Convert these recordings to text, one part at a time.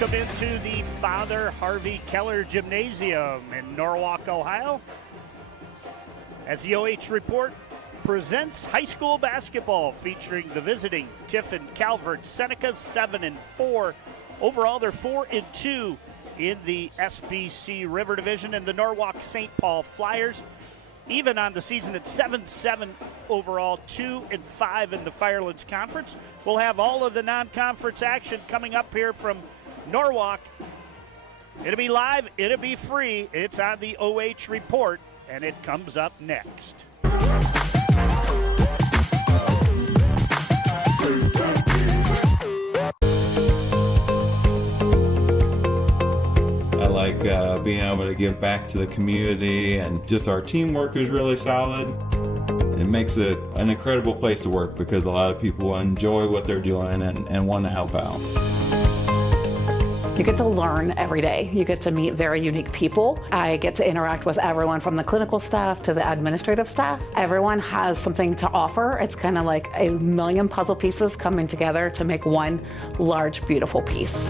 Welcome into the Father Harvey Keller Gymnasium in Norwalk, Ohio, as the OH Report presents high school basketball featuring the visiting Tiffin Calvert Senecas 7-4. Overall, they're 4-2 in the SBC River Division, and the Norwalk St Paul Flyers, even on the season at 7-7 overall, 2-5 in the Firelands Conference. We'll have all of the non-conference action coming up here from Norwalk. It'll be live, it'll be free. It's on the OH Report, and it comes up next. I like being able to give back to the community, and just our teamwork is really solid. It makes it an incredible place to work because a lot of people enjoy what they're doing and want to help out. You get to learn every day. You get to meet very unique people. I get to interact with everyone from the clinical staff to the administrative staff. Everyone has something to offer. It's kind of like a million puzzle pieces coming together to make one large, beautiful piece.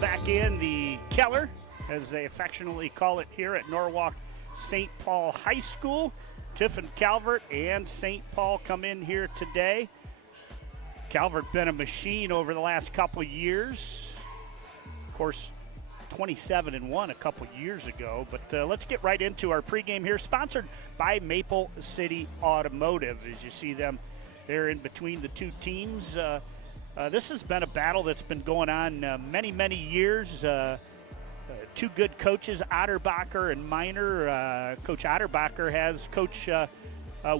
Back in the Keller, as they affectionately call it here at Norwalk St Paul High School. Tiffin Calvert and St Paul come in here today. Calvert been a machine over the last couple years. Of course, 27-1 a couple years ago. But let's get right into our pregame here, sponsored by Maple City Automotive. As you see them there in between the two teams. This has been a battle that's been going on many, many years. Two good coaches, Otterbacher and Miner. Coach Otterbacher has Coach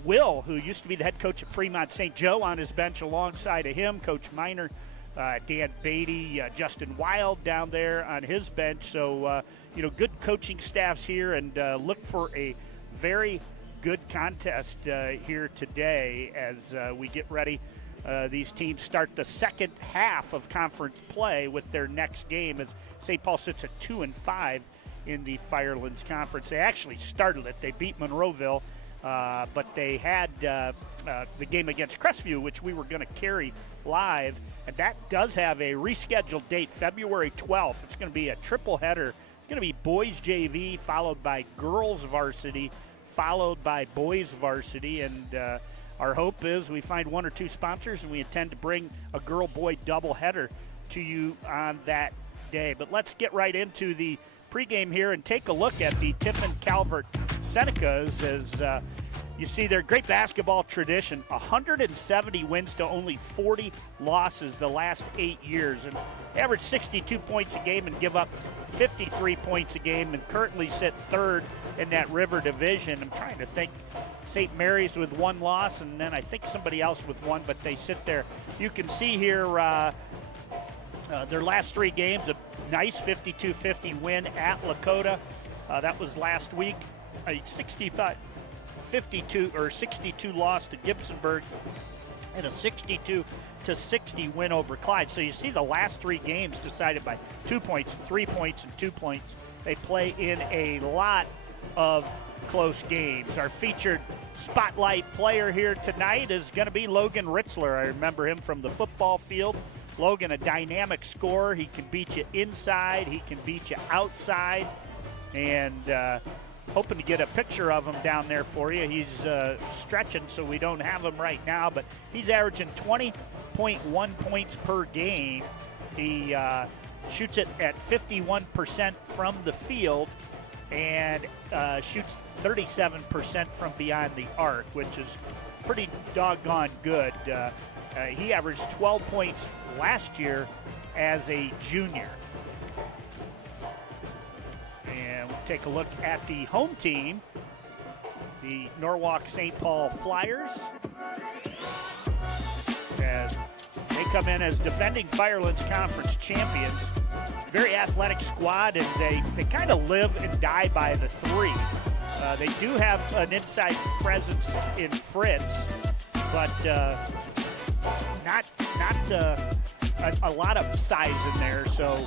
Will, who used to be the head coach at Fremont St. Joe, on his bench alongside of him. Coach Miner, Dan Beatty, Justin Wild down there on his bench. So, good coaching staffs here, and look for a very good contest here today as we get ready. These teams start the second half of conference play with their next game, as St. Paul sits at 2-5 in the Firelands Conference. They actually started it. They beat Monroeville, but they had the game against Crestview, which we were going to carry live, and that does have a rescheduled date, February 12th. It's going to be a triple header. It's going to be boys JV followed by girls varsity, followed by boys varsity, and our hope is we find one or two sponsors, and we intend to bring a girl-boy doubleheader to you on that day. But let's get right into the pregame here and take a look at the Tiffin Calvert Senecas as you see their great basketball tradition, 170 wins to only 40 losses the last 8 years, and average 62 points a game and give up 53 points a game, and currently sit third in that River Division. I'm trying to think. St. Mary's with 1 loss, and then I think somebody else with 1, but they sit there. You can see here their last 3 games, a nice 52-50 win at Lakota. That was last week. A 62 loss to Gibsonburg, and a 62-60 win over Clyde. So you see the last 3 games decided by 2 points, 3 points, and 2 points. They play in a lot of close games. Our featured spotlight player here tonight is going to be Logan Ritzler. I remember him from the football field. Logan, a dynamic scorer. He can beat you inside. He can beat you outside. And hoping to get a picture of him down there for you. He's stretching, so we don't have him right now, but he's averaging 20.1 points per game. He shoots it at 51% from the field and shoots 37% from beyond the arc, which is pretty doggone good. He averaged 12 points last year as a junior. And we'll take a look at the home team, the Norwalk St Paul Flyers, as they come in as defending Firelands Conference champions. Very athletic squad, and they kind of live and die by the 3. They do have an inside presence in Fritz, but not a lot of size in there. So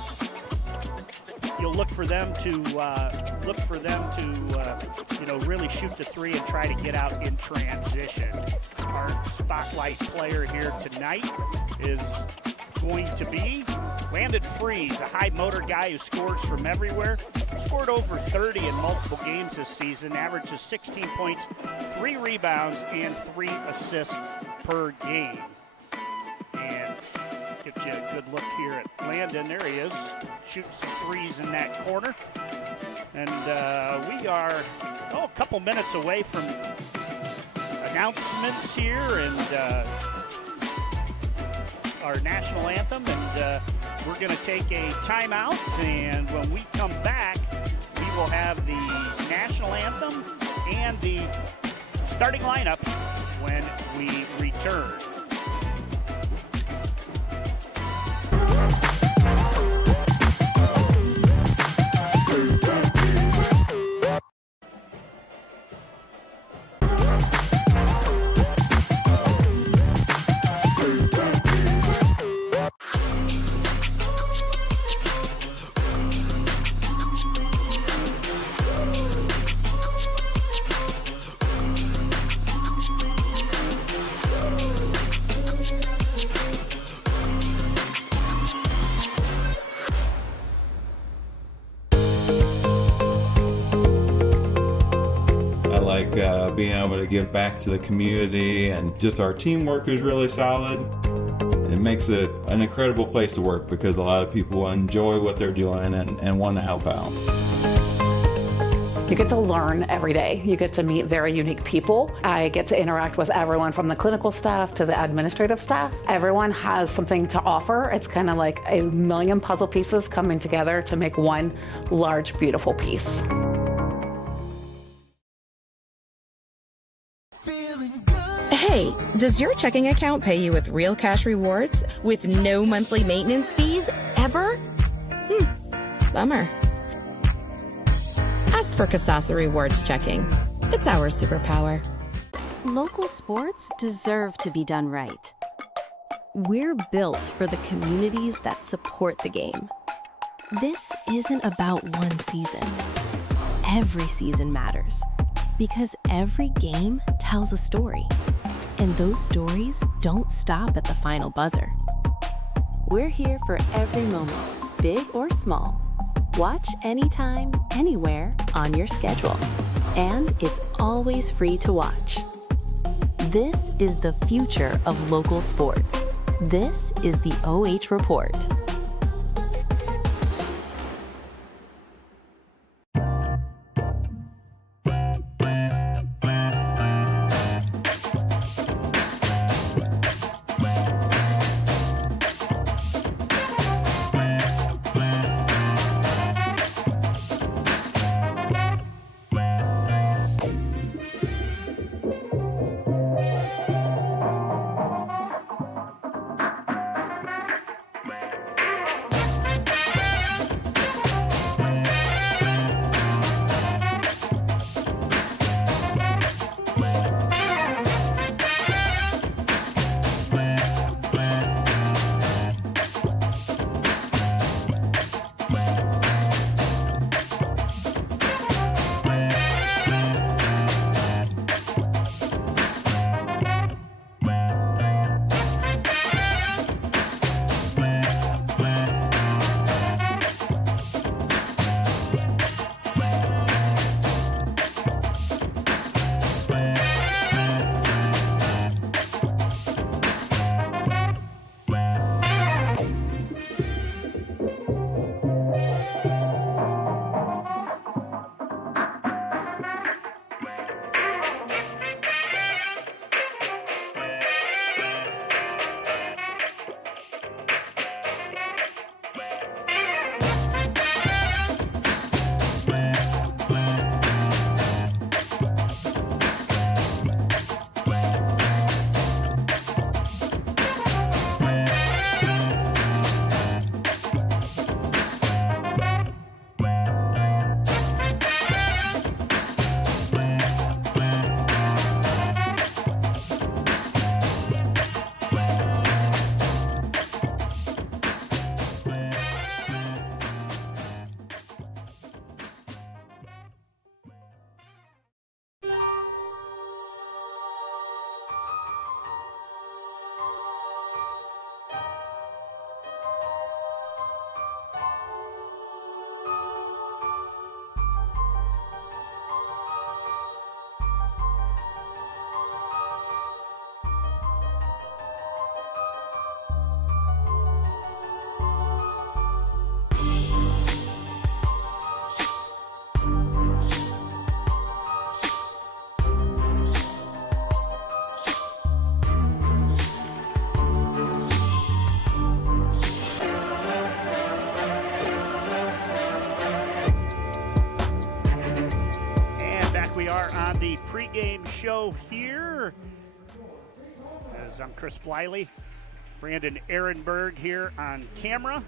you'll look for them to really shoot the 3 and try to get out in transition. Our spotlight player here tonight is going to be Landon Freeze, a high motor guy who scores from everywhere. Scored over 30 in multiple games this season, averages 16 points, 3 rebounds, and 3 assists per game. And get you a good look here at Landon. There he is, shooting some 3s in that corner. And we are a couple minutes away from announcements here and our national anthem, and we're going to take a timeout, and when we come back, we will have the national anthem and the starting lineups when we return. Being able to give back to the community, and just our teamwork is really solid. It makes it an incredible place to work because a lot of people enjoy what they're doing and want to help out. You get to learn every day. You get to meet very unique people. I get to interact with everyone from the clinical staff to the administrative staff. Everyone has something to offer. It's kind of like a million puzzle pieces coming together to make one large, beautiful piece. Hey, does your checking account pay you with real cash rewards with no monthly maintenance fees ever? Bummer. Ask for Kasasa Rewards Checking. It's our superpower. Local sports deserve to be done right. We're built for the communities that support the game. This isn't about one season. Every season matters because every game tells a story. And those stories don't stop at the final buzzer. We're here for every moment, big or small. Watch anytime, anywhere, on your schedule. And it's always free to watch. This is the future of local sports. This is the OH Report. the pregame show here. As I'm Chris Bliley, Brandon Ehrenberg here on camera.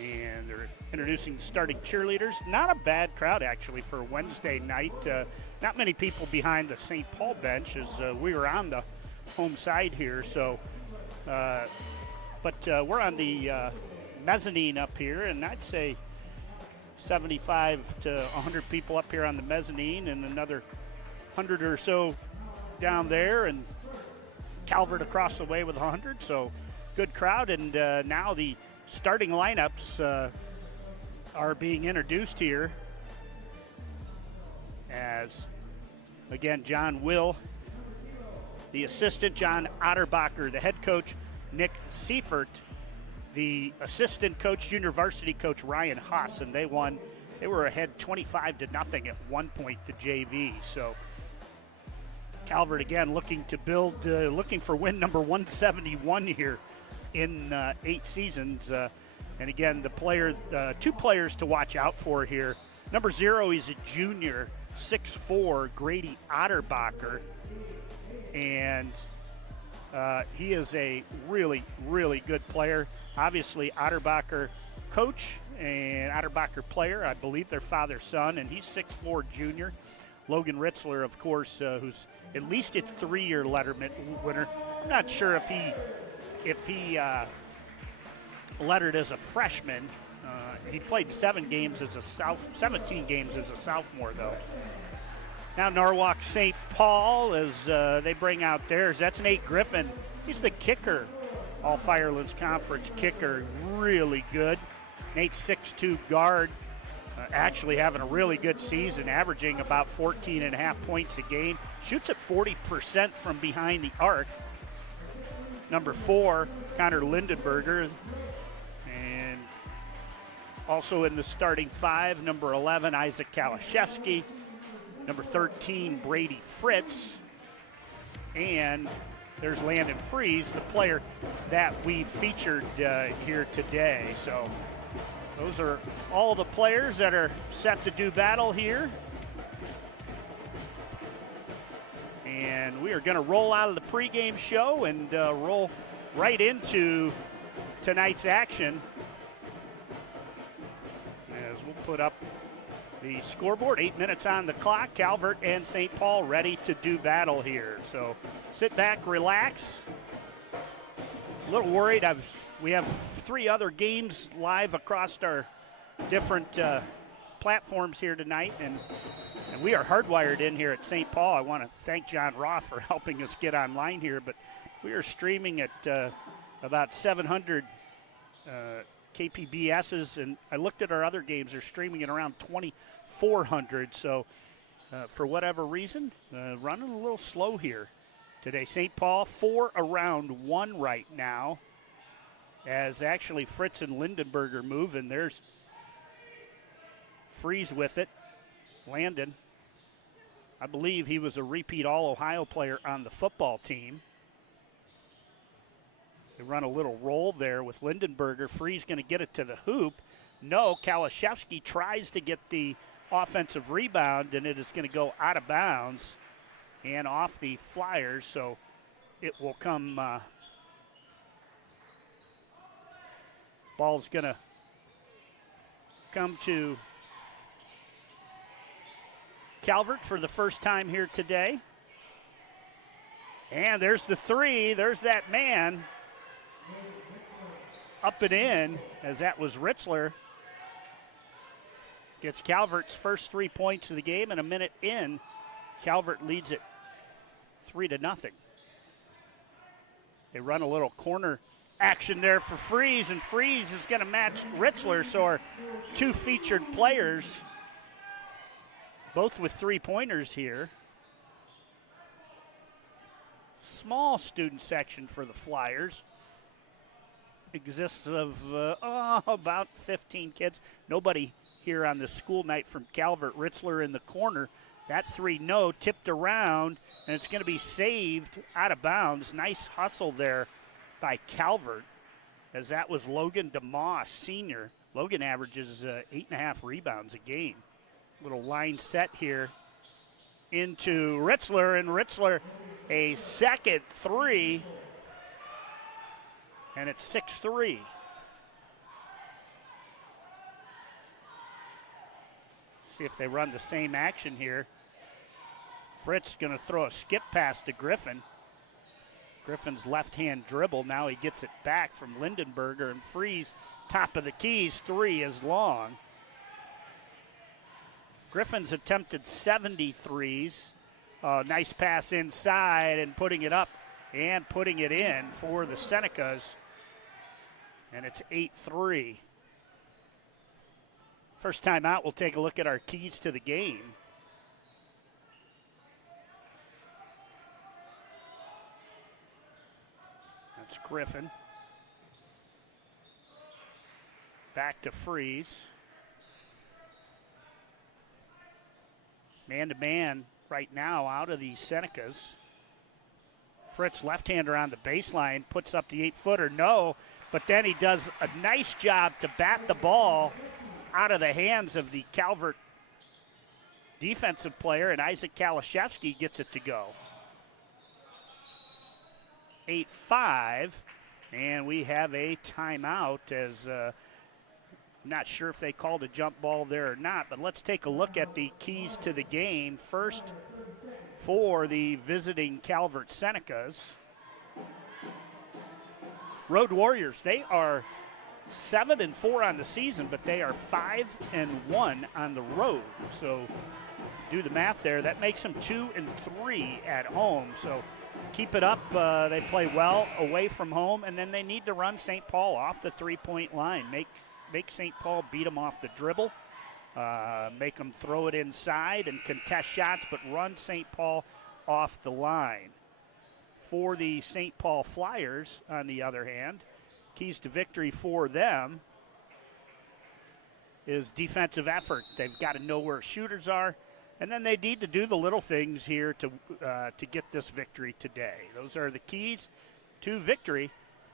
And they're introducing starting cheerleaders. Not a bad crowd, actually, for Wednesday night. Not many people behind the St. Paul bench as we were on the home side here. So, but we're on the mezzanine up here, and I'd say 75 to 100 people up here on the mezzanine and another 100 or so down there, and Calvert across the way with 100. So, good crowd, and now the starting lineups are being introduced here as, again, John Will, the assistant, John Otterbacher, the head coach, Nick Seifert, the assistant coach, junior varsity coach, Ryan Haas, and they were ahead 25-0 at one point to JV. So Calvert, again, looking to build, looking for win number 171 here in 8 seasons. And again, the two players to watch out for here. Number 0, he's a junior, 6'4", Grady Otterbacher. And he is a really, really good player. Obviously, Otterbacher coach and Otterbacher player. I believe they're father-son, and he's 6'4", junior. Logan Ritzler, of course, who's at least a 3-year Letterman winner. I'm not sure if he lettered as a freshman. He played 17 games as a sophomore, though. Now Norwalk St. Paul, as they bring out theirs. That's Nate Griffin. He's the kicker, All Firelands Conference kicker. Really good. Nate's 6'2" guard. Actually having a really good season, averaging about 14.5 points a game. Shoots at 40% from behind the arc. Number 4, Connor Lindenberger. And also in the starting 5, number 11, Isaac Kalashevsky. Number 13, Brady Fritz. And there's Landon Freeze, the player that we featured here today. So those are all the players that are set to do battle here. And we are going to roll out of the pregame show and roll right into tonight's action. As we'll put up the scoreboard, 8 minutes on the clock. Calvert and St. Paul ready to do battle here. So sit back, relax. A little worried. We have 3 other games live across our different platforms here tonight, and we are hardwired in here at St. Paul. I want to thank John Roth for helping us get online here, but we are streaming at about 700 KPBSs, and I looked at our other games. They're streaming at around 2,400, so for whatever reason, running a little slow here today. St. Paul 4 around 1 right now, as actually Fritz and Lindenberger move, and there's Freeze with it. Landon, I believe he was a repeat All-Ohio player on the football team. They run a little roll there with Lindenberger. Freeze going to get it to the hoop. No, Kalashevsky tries to get the offensive rebound, and it is going to go out of bounds and off the Flyers, so it will come. Ball's going to come to Calvert for the first time here today. And there's the 3. There's that man. Up and in, as that was Ritzler. Gets Calvert's first 3 points of the game, and a minute in, Calvert leads it 3-0. They run a little corner action there for Freeze, and Freeze is going to match Ritzler, so our 2 featured players, both with 3-pointers here. Small student section for the Flyers. Exists of about 15 kids. Nobody here on the school night from Calvert. Ritzler in the corner. That 3 no, tipped around, and it's going to be saved out of bounds. Nice hustle there by Calvert, as that was Logan DeMoss, senior. Logan averages 8.5 rebounds a game. Little line set here into Ritzler, and Ritzler a second three, and it's 6-3. See if they run the same action here. Fritz going to throw a skip pass to Griffin. Griffin's left-hand dribble. Now he gets it back from Lindenberger, and Freeze, top of the keys, three is long. Griffin's attempted 73s. Nice pass inside and putting it up and putting it in for the Senecas. And it's 8-3. First time out, we'll take a look at our keys to the game. That's Griffin. Back to Freeze. Man-to-man right now out of the Senecas. Fritz left-hander on the baseline, puts up the 8-footer, no, but then he does a nice job to bat the ball out of the hands of the Calvert defensive player, and Isaac Kalashevsky gets it to go. 8-5, and we have a timeout as I'm not sure if they called a jump ball there or not, but let's take a look at the keys to the game. First, for the visiting Calvert Senecas. Road Warriors, they are 7-4 on the season, but they are 5-1 on the road. So do the math there. That makes them 2-3 at home. So keep it up. They play well away from home, and then they need to run St. Paul off the three-point line. Make St. Paul beat them off the dribble, make them throw it inside and contest shots, but run St. Paul off the line. For the St. Paul Flyers, on the other hand, keys to victory for them is defensive effort. They've got to know where shooters are, and then they need to do the little things here to get this victory today. Those are the keys to victory.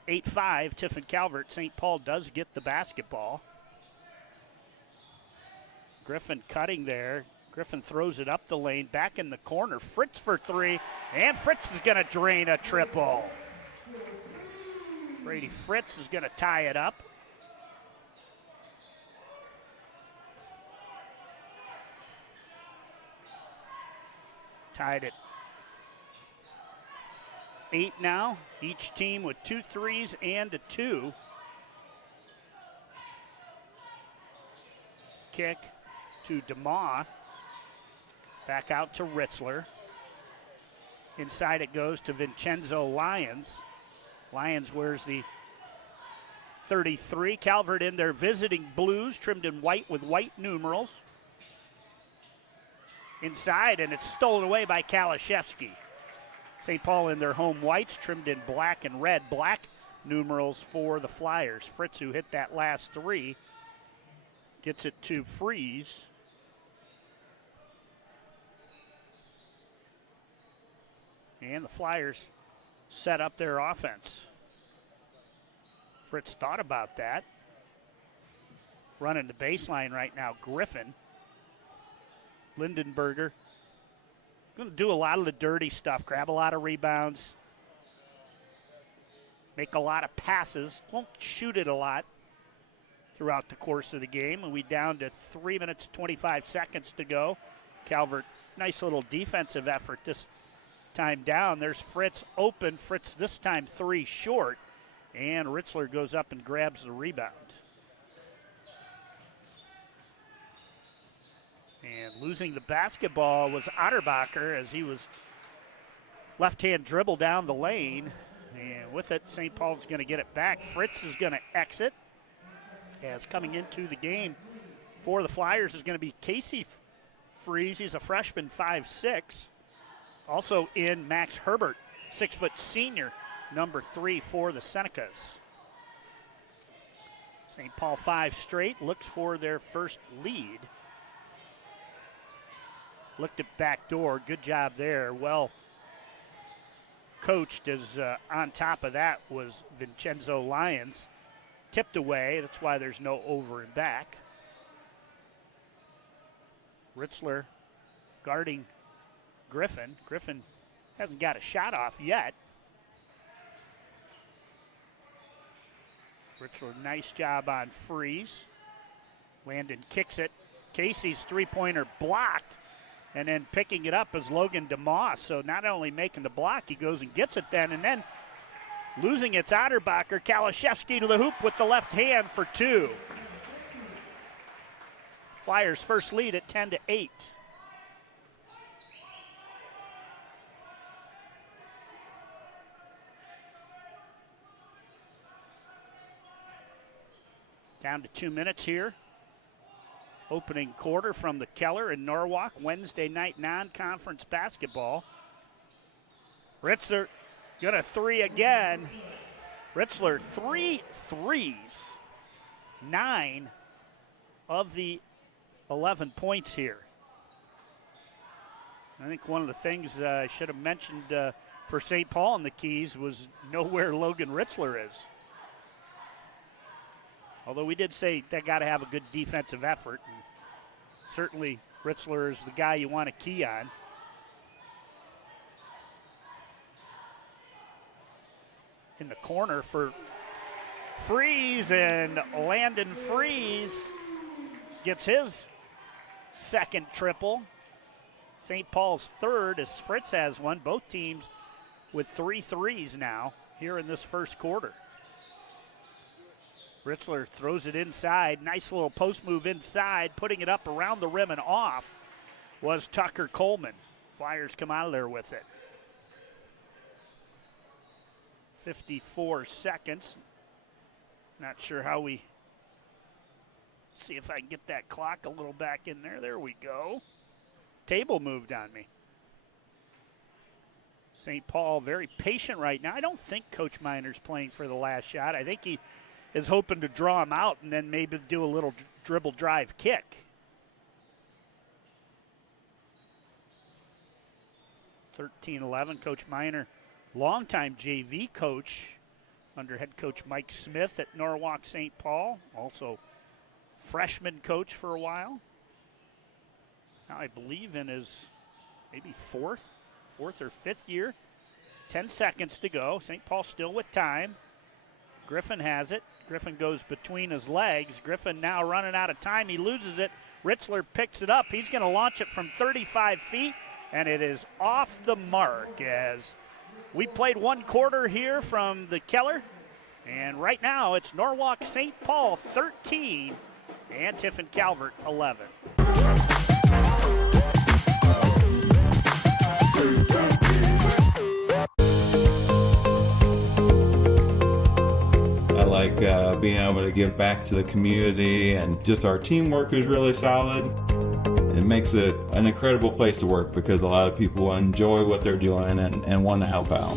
8-5, Tiffin Calvert. St. Paul does get the basketball. Griffin cutting there. Griffin throws it up the lane, back in the corner. Fritz for three, and Fritz is going to drain a triple. Brady Fritz is going to tie it up. Tied it 8 now. Each team with 2 threes and a 2. Kick to DeMoss. Back out to Ritzler. Inside it goes to Vincenzo Lyons. Lyons wears the 33. Calvert in their visiting blues, trimmed in white with white numerals. Inside, and it's stolen away by Kalashevsky. St. Paul in their home whites, trimmed in black and red. Black numerals for the Flyers. Fritz, who hit that last three, gets it to Freeze. And the Flyers set up their offense. Fritz thought about that. Running the baseline right now, Griffin. Lindenberger. Going to do a lot of the dirty stuff, grab a lot of rebounds, make a lot of passes, won't shoot it a lot throughout the course of the game. And we down to 3 minutes, 25 seconds to go. Calvert, nice little defensive effort this time down. There's Fritz open. Fritz this time 3 short, and Ritzler goes up and grabs the rebound. And losing the basketball was Otterbacher as he was left-hand dribble down the lane. And with it, St. Paul's going to get it back. Fritz is going to exit. As coming into the game for the Flyers is going to be Casey Freeze. He's a freshman, 5'6". Also in Max Herbert, 6-foot senior, number 3 for the Senecas. St. Paul 5 straight, looks for their first lead. Looked at back door, good job there. Well coached as on top of that was Vincenzo Lyons. Tipped away, that's why there's no over and back. Ritzler guarding Griffin. Griffin hasn't got a shot off yet. Ritzler, nice job on freeze. Landon kicks it. Casey's three-pointer blocked, and then picking it up is Logan DeMoss. So not only making the block, he goes and gets it then, and then losing it's Otterbacher. Kalashevsky to the hoop with the left hand for two. Flyers first lead at 10-8. Down to 2 minutes here. Opening quarter from the Keller in Norwalk. Wednesday night non-conference basketball. Ritzler gonna three again. Ritzler 3 threes. 9 of the 11 points here. I think one of the things I should have mentioned for St. Paul in the Keys was know where Logan Ritzler is. Although we did say they got to have a good defensive effort. And certainly Ritzler is the guy you want to key on. In the corner for Freeze, and Landon Freeze gets his second triple. St. Paul's third as Fritz has one. Both teams with 3 threes now here in this first quarter. Ritzler throws it inside. Nice little post move inside. Putting it up around the rim and off was Tucker Coleman. Flyers come out of there with it. 54 seconds. Not sure how we see if I can get that clock a little back in there. There we go. Table moved on me. St. Paul very patient right now. I don't think Coach Miner's playing for the last shot. I think he is hoping to draw him out and then maybe do a little dribble drive kick. 13-11, Coach Miner, longtime JV coach under head coach Mike Smith at Norwalk St. Paul, also freshman coach for a while. Now I believe in his maybe fourth or fifth year. 10 seconds to go. St. Paul still with time. Griffin has it. Griffin goes between his legs. Griffin now running out of time. He loses it. Ritzler picks it up. He's going to launch it from 35 feet, and it is off the mark as we played one quarter here from the Keller. And right now it's Norwalk St. Paul 13 and Tiffin Calvert 11. I like being able to give back to the community, and just our teamwork is really solid. It makes it an incredible place to work because a lot of people enjoy what they're doing and want to help out.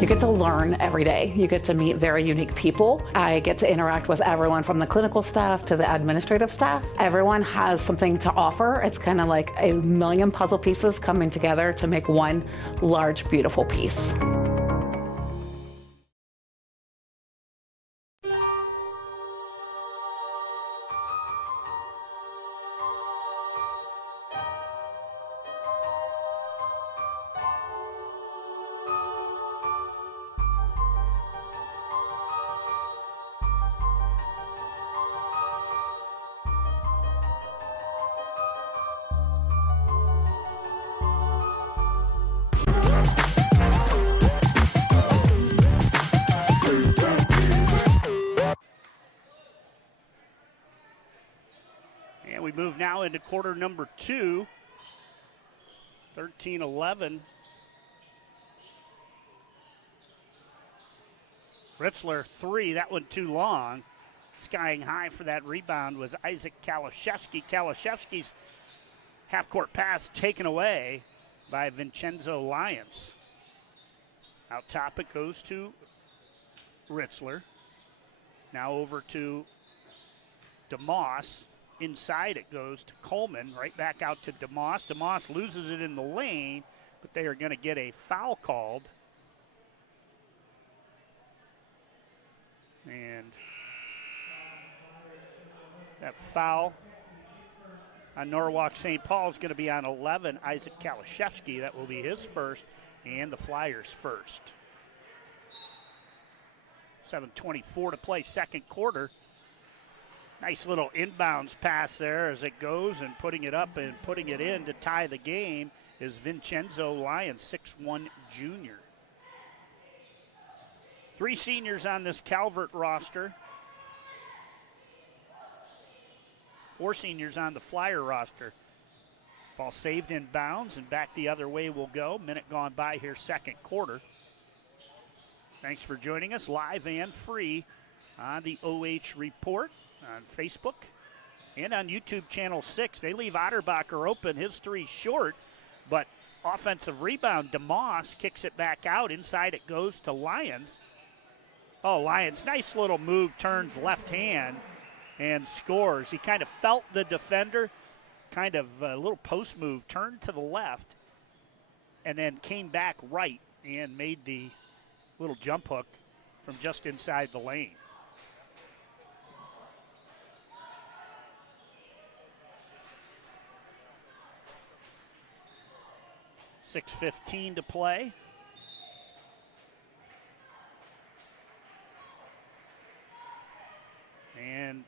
You get to learn every day. You get to meet very unique people. I get to interact with everyone from the clinical staff to the administrative staff. Everyone has something to offer. It's kind of like a million puzzle pieces coming together to make one large, beautiful piece. We move now into quarter number 2. 13-11. Ritzler 3, that one too long. Skying high for that rebound was Isaac Kalashevsky. Kalashevsky's half-court pass taken away by Vincenzo Lyons. Out top it goes to Ritzler. Now over to DeMoss. Inside it goes to Coleman, right back out to DeMoss. DeMoss loses it in the lane, but they are going to get a foul called. And that foul on Norwalk St. Paul is going to be on 11, Isaac Kalashevsky. That will be his first, and the Flyers' first. 7:24 to play, second quarter. Nice little inbounds pass there as it goes, and putting it up and putting it in to tie the game is Vincenzo Lyons, 6'1" junior. 3 seniors on this Calvert roster. 4 seniors on the Flyer roster. Ball saved in bounds, and back the other way will go. Minute gone by here, second quarter. Thanks for joining us live and free on the OH Report on Facebook and on YouTube channel 6. They leave Otterbacher open, his 3 short, but offensive rebound. DeMoss kicks it back out. Inside it goes to Lyons. Oh, Lyons, nice little move, turns left hand and scores. He kind of felt the defender, kind of a little post move, turned to the left, and then came back right and made the little jump hook from just inside the lane. .6:15 to play. And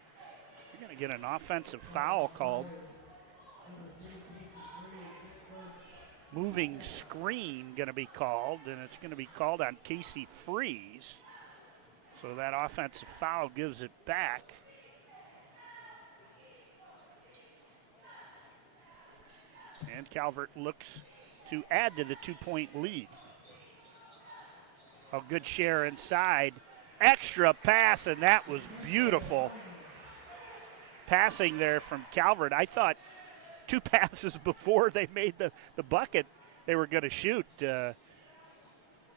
you're going to get an offensive foul called. Moving screen going to be called, and it's going to be called on Casey Freeze. So that offensive foul gives it back. And Calvert looks to add to the 2-point lead. A good share inside. Extra pass, and that was beautiful. Passing there from Calvert. I thought 2 passes before they made the bucket they were going to shoot.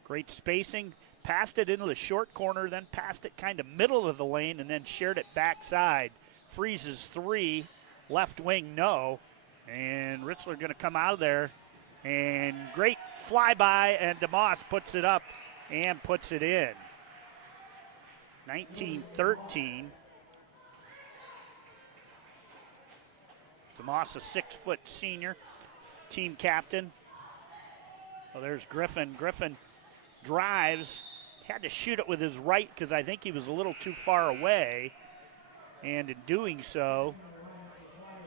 Great spacing. Passed it into the short corner, then passed it kind of middle of the lane, and then shared it backside. Freezes 3, left wing no. And Ritzler going to come out of there. And great flyby, and DeMoss puts it up and puts it in. 19-13. DeMoss, a 6-foot senior, team captain. Well, there's Griffin. Griffin drives, had to shoot it with his right because I think he was a little too far away. And in doing so,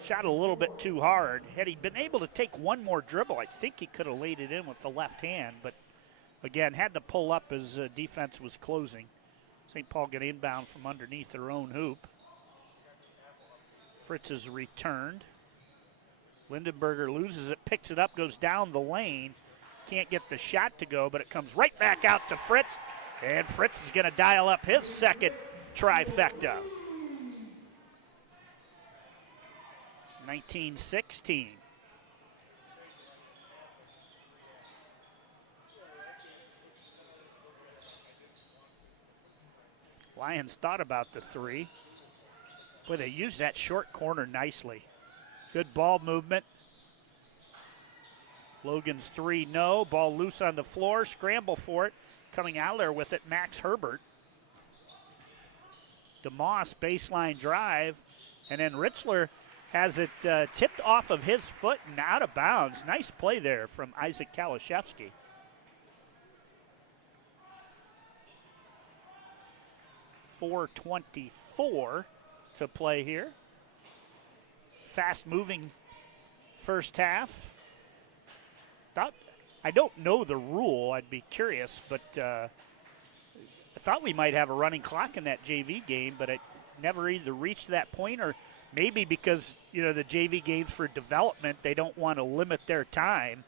shot a little bit too hard. Had he been able to take one more dribble, I think he could have laid it in with the left hand. But again, had to pull up as defense was closing. St. Paul get inbound from underneath their own hoop. Fritz is returned. Lindenberger loses it, picks it up, goes down the lane. Can't get the shot to go, but it comes right back out to Fritz. And Fritz is going to dial up his second trifecta. 19-16. Lions thought about the 3. Boy, they used that short corner nicely. Good ball movement. Logan's 3, no. Ball loose on the floor. Scramble for it. Coming out there with it, Max Herbert. DeMoss, baseline drive. And then Ritzler has it tipped off of his foot and out of bounds. Nice play there from Isaac Kalashevsky. .424 to play here. Fast moving first half. I don't know the rule. I'd be curious, but I thought we might have a running clock in that JV game, but it never either reached that point, or maybe because, the JV games for development, they don't want to limit their time,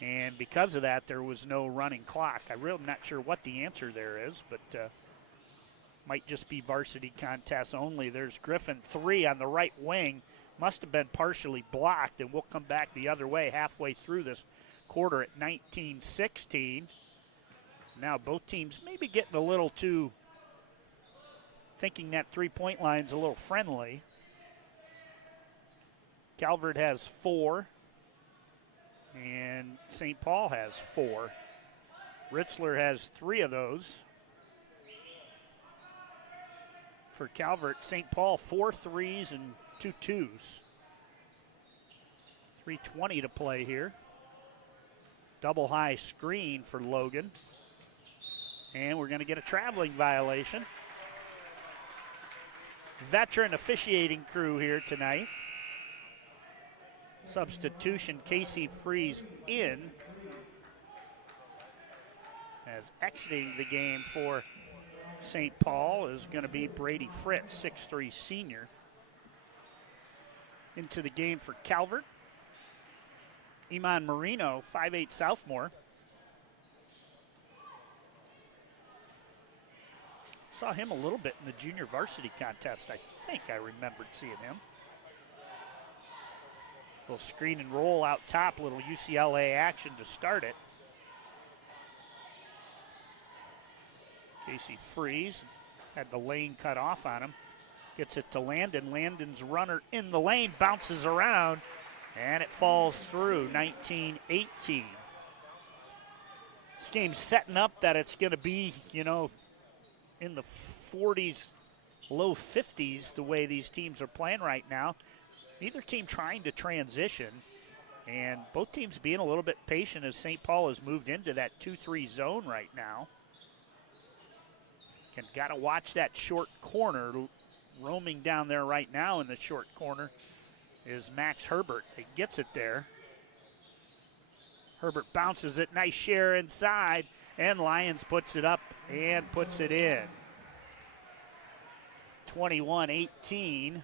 and because of that, there was no running clock. I'm not sure what the answer there is, but might just be varsity contests only. There's Griffin, 3 on the right wing. Must have been partially blocked, and we'll come back the other way halfway through this quarter at 19-16. Now both teams maybe getting a little too, thinking that three-point line's a little friendly. Calvert has 4, and St. Paul has 4. Ritzler has 3 of those. For Calvert, St. Paul, 4 threes and 2 twos. 3:20 to play here. Double high screen for Logan. And we're going to get a traveling violation. Veteran officiating crew here tonight. Substitution, Casey Freeze in. As exiting the game for St. Paul is going to be Brady Fritz, 6'3" senior. Into the game for Calvert. Iman Marino, 5'8" sophomore. Saw him a little bit in the junior varsity contest. I think I remembered seeing him. Little screen and roll out top, little UCLA action to start it. Casey Freeze had the lane cut off on him. Gets it to Landon. Landon's runner in the lane, bounces around, and it falls through, 19-18. This game's setting up that it's going to be, you know, in the 40s, low 50s, the way these teams are playing right now. Neither team trying to transition, and both teams being a little bit patient as St. Paul has moved into that 2-3 zone right now. Got to watch that short corner. Roaming down there right now in the short corner is Max Herbert. He gets it there. Herbert bounces it, nice share inside, and Lyons puts it up and puts it in. 21-18.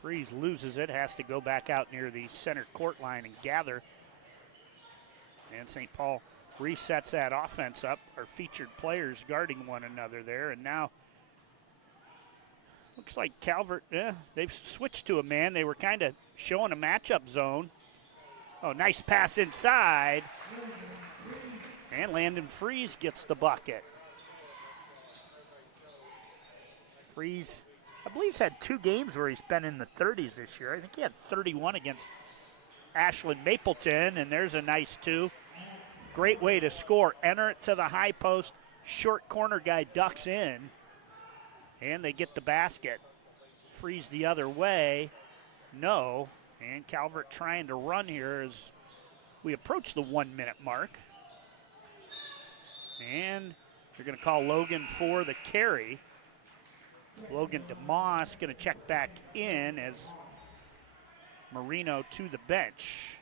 Freeze loses it, has to go back out near the center court line and gather. And St. Paul resets that offense up. Our featured players guarding one another there. And now looks like Calvert, they've switched to a man. They were kind of showing a matchup zone. Oh, nice pass inside. And Landon Freeze gets the bucket. Freeze, I believe, he's had 2 games where he's been in the 30s this year. I think he had 31 against Ashland Mapleton, and there's a nice 2. Great way to score. Enter it to the high post. Short corner guy ducks in, and they get the basket. Freeze the other way. No. And Calvert trying to run here as we approach the 1-minute mark. And they're going to call Logan for the carry. Logan DeMoss going to check back in as Marino to the bench.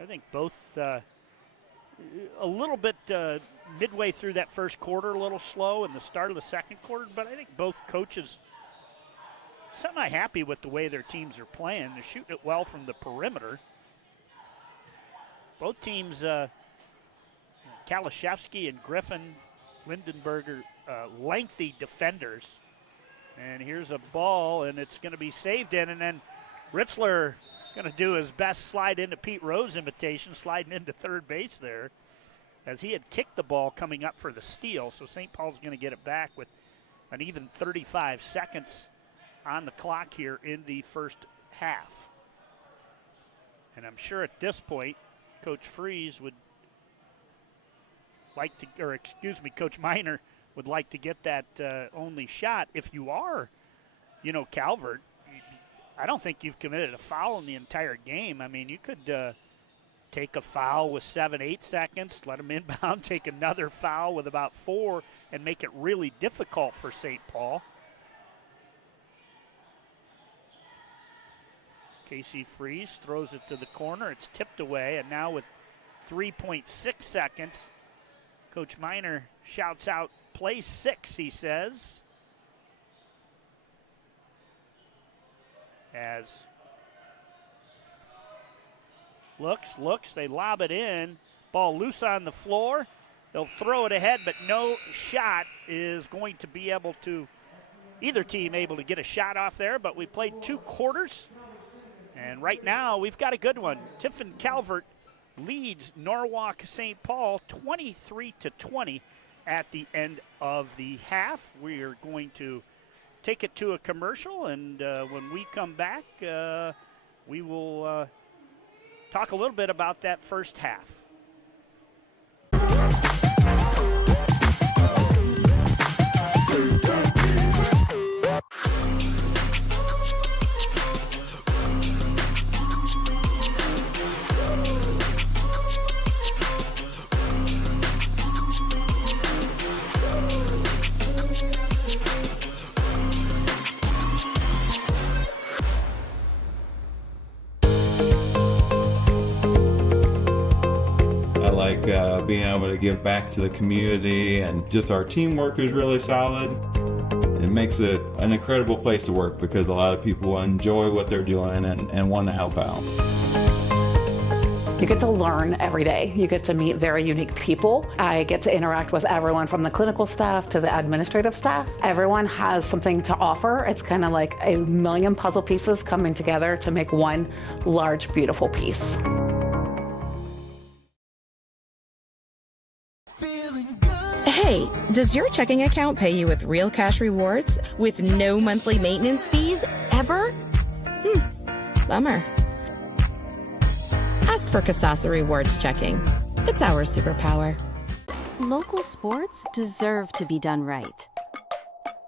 I think both a little bit midway through that first quarter, a little slow in the start of the second quarter, but I think both coaches semi-happy with the way their teams are playing. They're shooting it well from the perimeter. Both teams, Kalashevsky and Griffin, Lindenberger, lengthy defenders. And here's a ball, and it's going to be saved in, and then Ritzler going to do his best slide into Pete Rowe's imitation, sliding into third base there, as he had kicked the ball coming up for the steal. So St. Paul's going to get it back with an even 35 seconds on the clock here in the first half. And I'm sure at this point, Coach Freeze would like to, or excuse me, Coach Miner would like to get that only shot. If you are, you know, Calvert, I don't think you've committed a foul in the entire game. I mean, you could take a foul with 7-8 seconds, let them inbound, take another foul with about 4, and make it really difficult for St. Paul. Casey Freeze throws it to the corner. It's tipped away, and now with 3.6 seconds, Coach Miner shouts out, play 6, he says. As looks, they lob it in. Ball loose on the floor. They'll throw it ahead, but no shot is going to be able to, either team able to get a shot off there, but we played 2 quarters. And right now, we've got a good one. Tiffin Calvert leads Norwalk St. Paul 23-20 at the end of the half. We are going to take it to a commercial, and when we come back, we will talk a little bit about that first half. being able to give back to the community, and just our teamwork is really solid. It makes it an incredible place to work because a lot of people enjoy what they're doing and want to help out. You get to learn every day. You get to meet very unique people. I get to interact with everyone from the clinical staff to the administrative staff. Everyone has something to offer. It's kind of like a million puzzle pieces coming together to make one large, beautiful piece. Hey, does your checking account pay you with real cash rewards with no monthly maintenance fees ever? Bummer. Ask for Kasasa Rewards Checking. It's our superpower. Local sports deserve to be done right.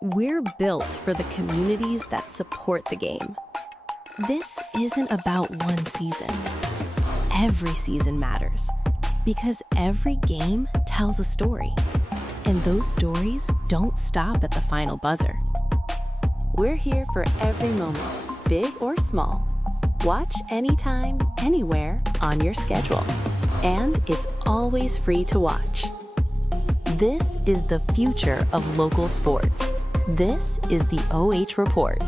We're built for the communities that support the game. This isn't about one season. Every season matters because every game tells a story. And those stories don't stop at the final buzzer. We're here for every moment, big or small. Watch anytime, anywhere, on your schedule. And it's always free to watch. This is the future of local sports. This is the OH Report.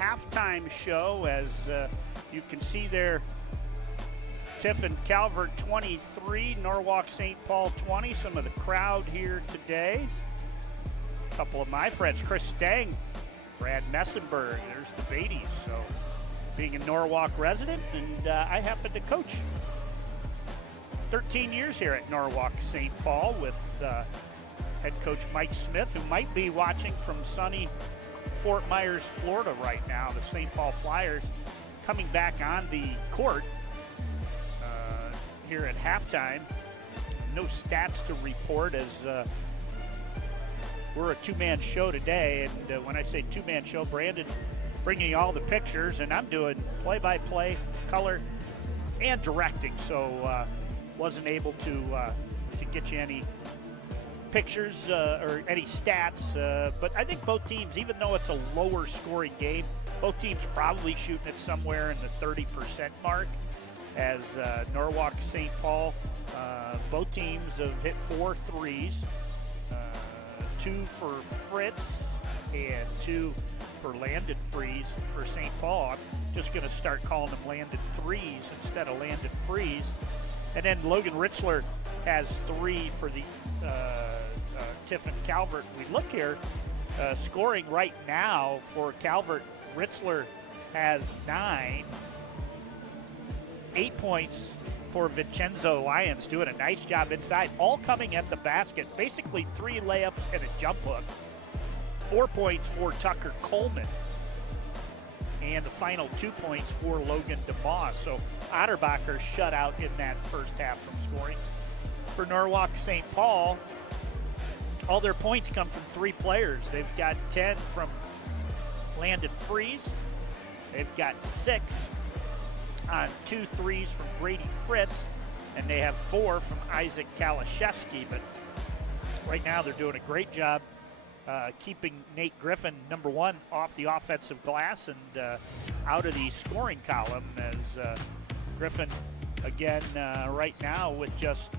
halftime show. As you can see there, Tiffin Calvert 23, Norwalk St Paul 20. Some of the crowd here today. A couple of my friends, Chris Stang, Brad Messenberg, there's the Beatties. So being a Norwalk resident, and I happen to coach 13 years here at Norwalk St Paul with head coach Mike Smith, who might be watching from sunny Fort Myers, Florida right now. The St. Paul Flyers coming back on the court here at halftime. No stats to report, as we're a two-man show today. And when I say two-man show, Brandon bringing you all the pictures, and I'm doing play-by-play, color, and directing. So wasn't able to get you any pictures or any stats, but I think both teams, even though it's a lower scoring game, both teams probably shooting it somewhere in the 30% mark. As Norwalk St. Paul, both teams have hit 4 threes, 2 for Fritz and 2 for landed frees for St. Paul. I'm just going to start calling them landed threes instead of landed frees. And then Logan Ritzler has 3 for the Tiffin Calvert. We look here, scoring right now for Calvert. Ritzler has 9. 8 points for Vincenzo Lyons, doing a nice job inside, all coming at the basket. Basically 3 layups and a jump hook. 4 points for Tucker Coleman. And the final 2 points for Logan DeMoss. So Otterbacher shut out in that first half from scoring. For Norwalk St. Paul, all their points come from 3 players. They've got 10 from Landon Freeze. They've got 6 on 2 threes from Brady Fritz, and they have 4 from Isaac Kalashevsky. But right now they're doing a great job keeping Nate Griffin, number 1, off the offensive glass and out of the scoring column, as Griffin, again, right now with just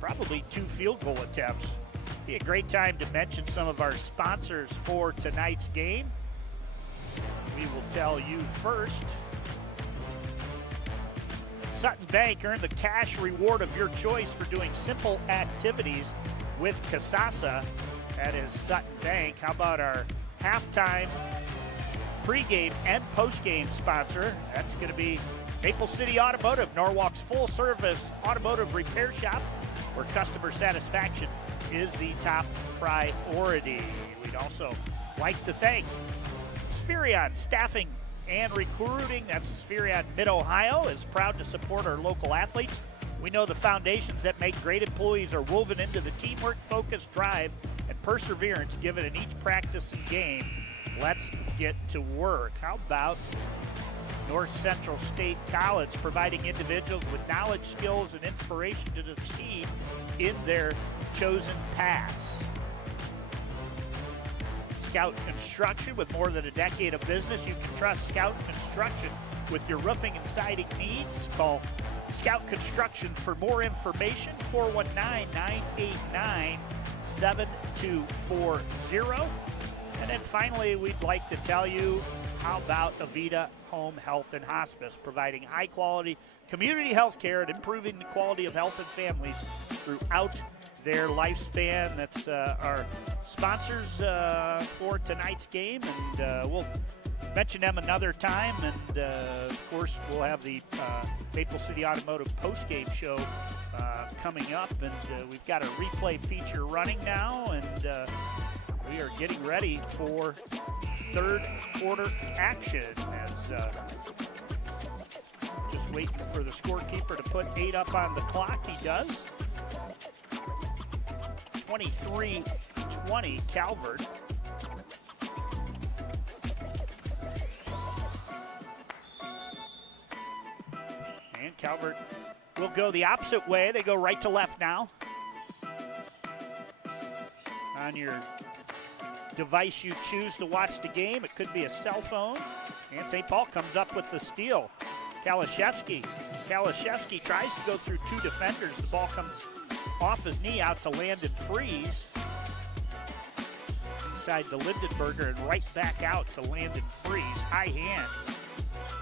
probably 2 field goal attempts. Be a great time to mention some of our sponsors for tonight's game. We will tell you first. Sutton Bank, earn the cash reward of your choice for doing simple activities with Kasasa. That is Sutton Bank. How about our halftime, pregame, and postgame sponsor? That's going to be Maple City Automotive, Norwalk's full-service automotive repair shop, where customer satisfaction is the top priority. We'd also like to thank Spherion Staffing and Recruiting. That's Spherion Mid-Ohio, is proud to support our local athletes. We know the foundations that make great employees are woven into the teamwork, focus, drive, and perseverance given in each practice and game. Let's get to work. How about North Central State College, providing individuals with knowledge, skills, and inspiration to succeed in their chosen paths. Scout Construction, with more than a decade of business, you can trust Scout Construction with your roofing and siding needs. Call Scout Construction for more information, 419-989-7240. And then finally, we'd like to tell you, how about Avita Home Health and Hospice, providing high-quality community health care and improving the quality of health and families throughout their lifespan. That's our sponsors for tonight's game, and we'll mention them another time. And of course, we'll have the Maple City Automotive post-game show coming up, and we've got a replay feature running now, and we are getting ready for third quarter action, as just waiting for the scorekeeper to put 8 up on the clock. He does. 23-20 Calvert. And Calvert will go the opposite way. They go right to left now. On your device you choose to watch the game, it could be a cell phone. And St. Paul comes up with the steal. Kalashevsky tries to go through 2 defenders. The ball comes off his knee out to Landon Freeze. inside to Lindenberger and right back out to Landon Freeze. High hand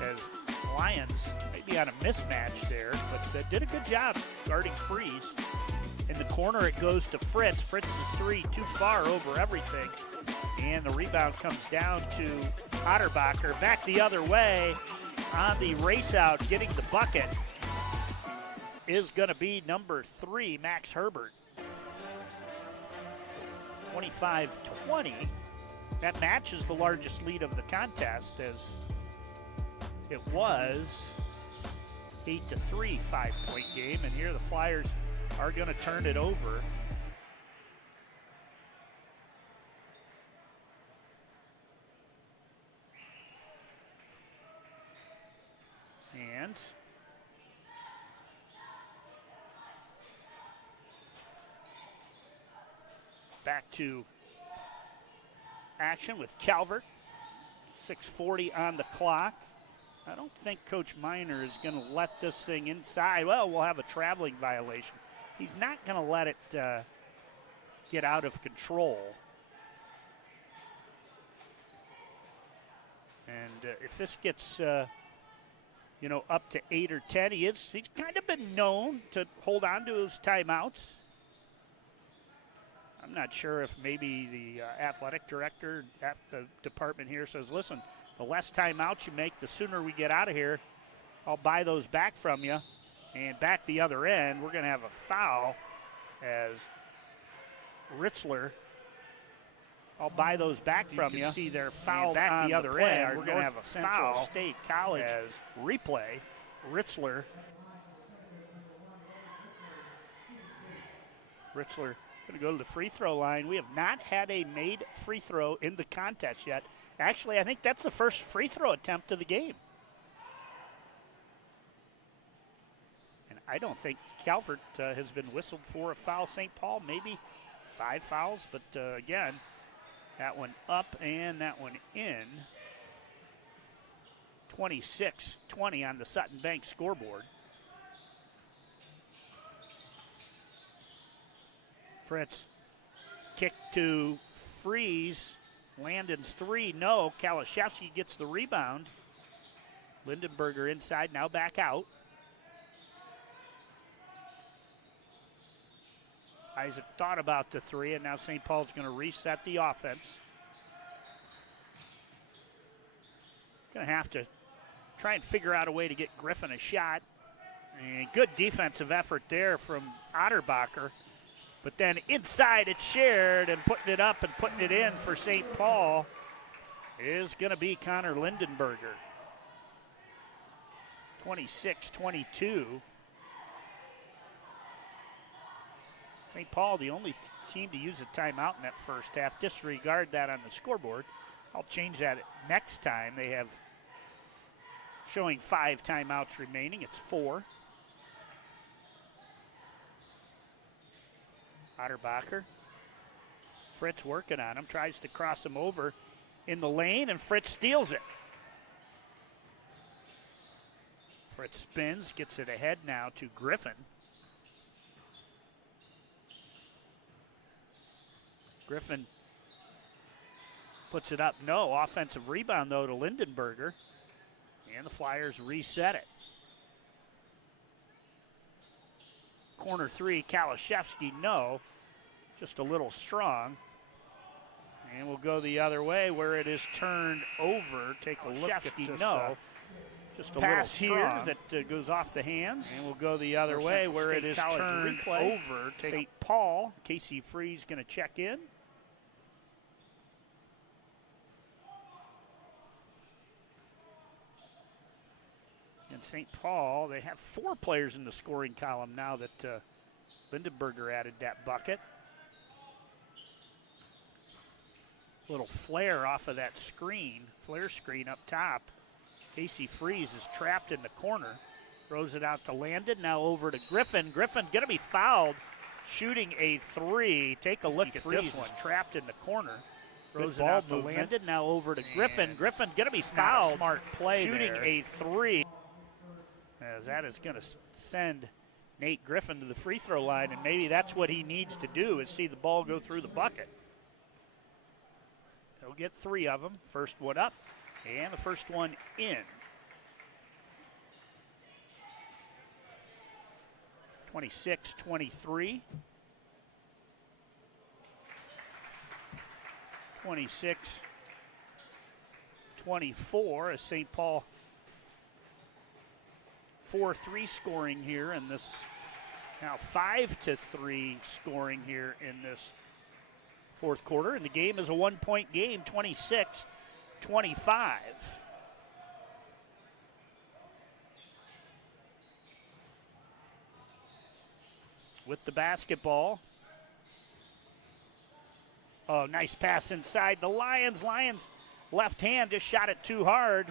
as Lions maybe on a mismatch there, but did a good job guarding Freeze. In the corner it goes to Fritz. Fritz's three too far over everything. And the rebound comes down to Otterbacher. Back the other way on the race out, getting the bucket is going to be number 3, Max Herbert. 25-20. That matches the largest lead of the contest, as it was 8-3 5-point game, and here the Flyers are going to turn it over. And back to action with Calvert. 6:40 on the clock. I don't think Coach Miner is going to let this thing inside. Well, we'll have a traveling violation. He's not going to let it get out of control. And if this gets, up to 8 or 10, he's kind of been known to hold on to his timeouts. I'm not sure if maybe the athletic director at the department here says, listen, the less timeouts you make, the sooner we get out of here. I'll buy those back from you. And back the other end, we're going to have a foul as Ritzler. I'll buy those back from you. See they're fouled back the other end. We're going to have a Central State College as replay. Ritzler going to go to the free throw line. We have not had a made free throw in the contest yet. Actually, I think that's the first free throw attempt of the game. And I don't think Calvert has been whistled for a foul. St. Paul, maybe 5 fouls, but again, that one up and that one in. 26-20 on the Sutton Bank scoreboard. Fritz kick to Freeze. Landon's three, no. Kalashevsky gets the rebound. Lindenberger inside, now back out. Isaac thought about the three, and now St. Paul's going to reset the offense. Going to have to try and figure out a way to get Griffin a shot. And good defensive effort there from Otterbacher. But then inside it's shared, and putting it up and putting it in for St. Paul is going to be Connor Lindenberger. 26-22. St. Paul, the only team to use a timeout in that first half. Disregard that on the scoreboard. I'll change that next time. They have showing 5 timeouts remaining. It's 4. Otterbacher. Fritz working on him, tries to cross him over in the lane, and Fritz steals it. Fritz spins, gets it ahead now to Griffin. Griffin puts it up, no. Offensive rebound, though, to Lindenberger. And the Flyers reset it. Corner 3, Kalashevsky, no. Just a little strong. And we'll go the other way where it is turned over. Take a look at this. No. Just a pass little strong here that goes off the hands. And we'll go the other way where it is turned over. St. Paul. Casey Freeze going to check in. And St. Paul, they have 4 players in the scoring column now that Lindenberger added that bucket. Little flare off of that screen, flare screen up top. Casey Freeze is trapped in the corner. Throws it out to Landon, now over to Griffin. Griffin going to be fouled, shooting a 3. Take a look at this one. Trapped in the corner. Throws it out to Landon, now over to Griffin. Griffin going to be fouled. Smart play shooting there. A 3. As that is going to send Nate Griffin to the free throw line, and maybe that's what he needs to do, is see the ball go through the bucket. He'll get 3 of them. First one up, and the first one in. 26-23. 26-24 as St. Paul 4-3 scoring here in this, now 5-3 scoring here in this fourth quarter. And the game is a 1-point game, 26-25. With the basketball. Oh, nice pass inside the Lions. Lions left hand just shot it too hard.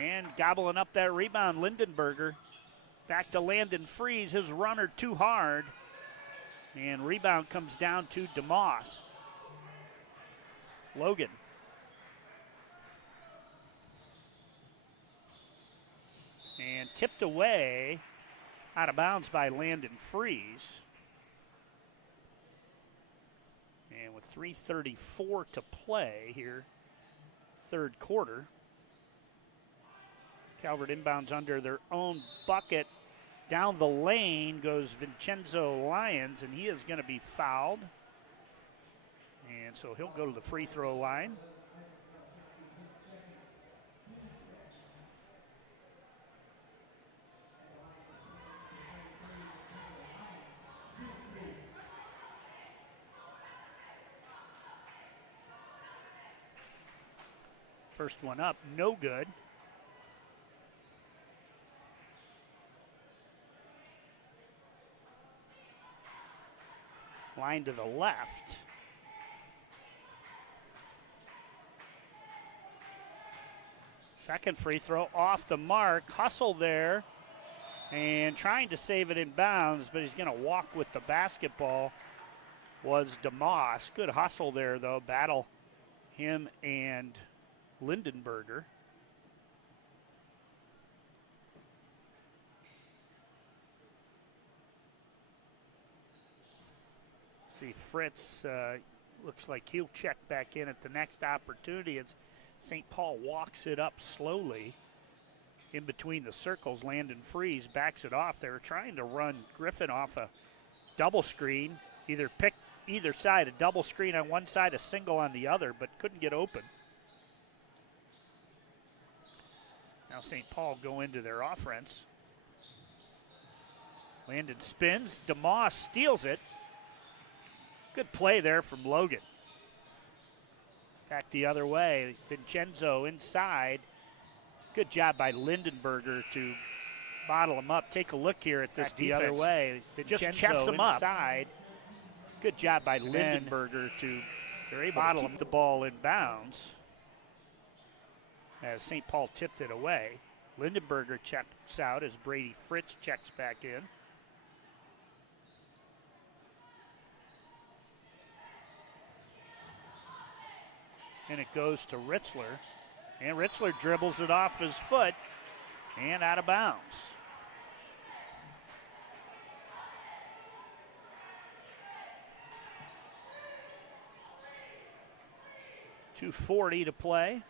And gobbling up that rebound, Lindenberger. Back to Landon Freeze, his runner too hard. And rebound comes down to DeMoss. Logan. And tipped away, out of bounds by Landon Freeze. And with 3:34 to play here, third quarter. Calvert inbounds under their own bucket. Down the lane goes Vincenzo Lyons, and he is going to be fouled. And so he'll go to the free throw line. First one up, no good. Line to the left. Second free throw off the mark. Hustle there. And trying to save it in bounds, but he's going to walk with the basketball was DeMoss. Good hustle there, though. Battle him and Lindenberger. See, Fritz looks like he'll check back in at the next opportunity as St. Paul walks it up slowly in between the circles. Landon Freeze backs it off. They were trying to run Griffin off a double screen, either pick either side, a double screen on one side, a single on the other, but couldn't get open. Now St. Paul go into their offense. Landon spins. DeMoss steals it. Good play there from Logan. Back the other way. Vincenzo inside. Good job by Lindenberger to bottle him up. Take a look here at this defense. The other way. Vincenzo just chests him inside. Up. Good job by Lindenberger to bottle him the ball in bounds as St. Paul tipped it away. Lindenberger checks out as Brady Fritz checks back in. And it goes to Ritzler. And Ritzler dribbles it off his foot and out of bounds. .240 to play.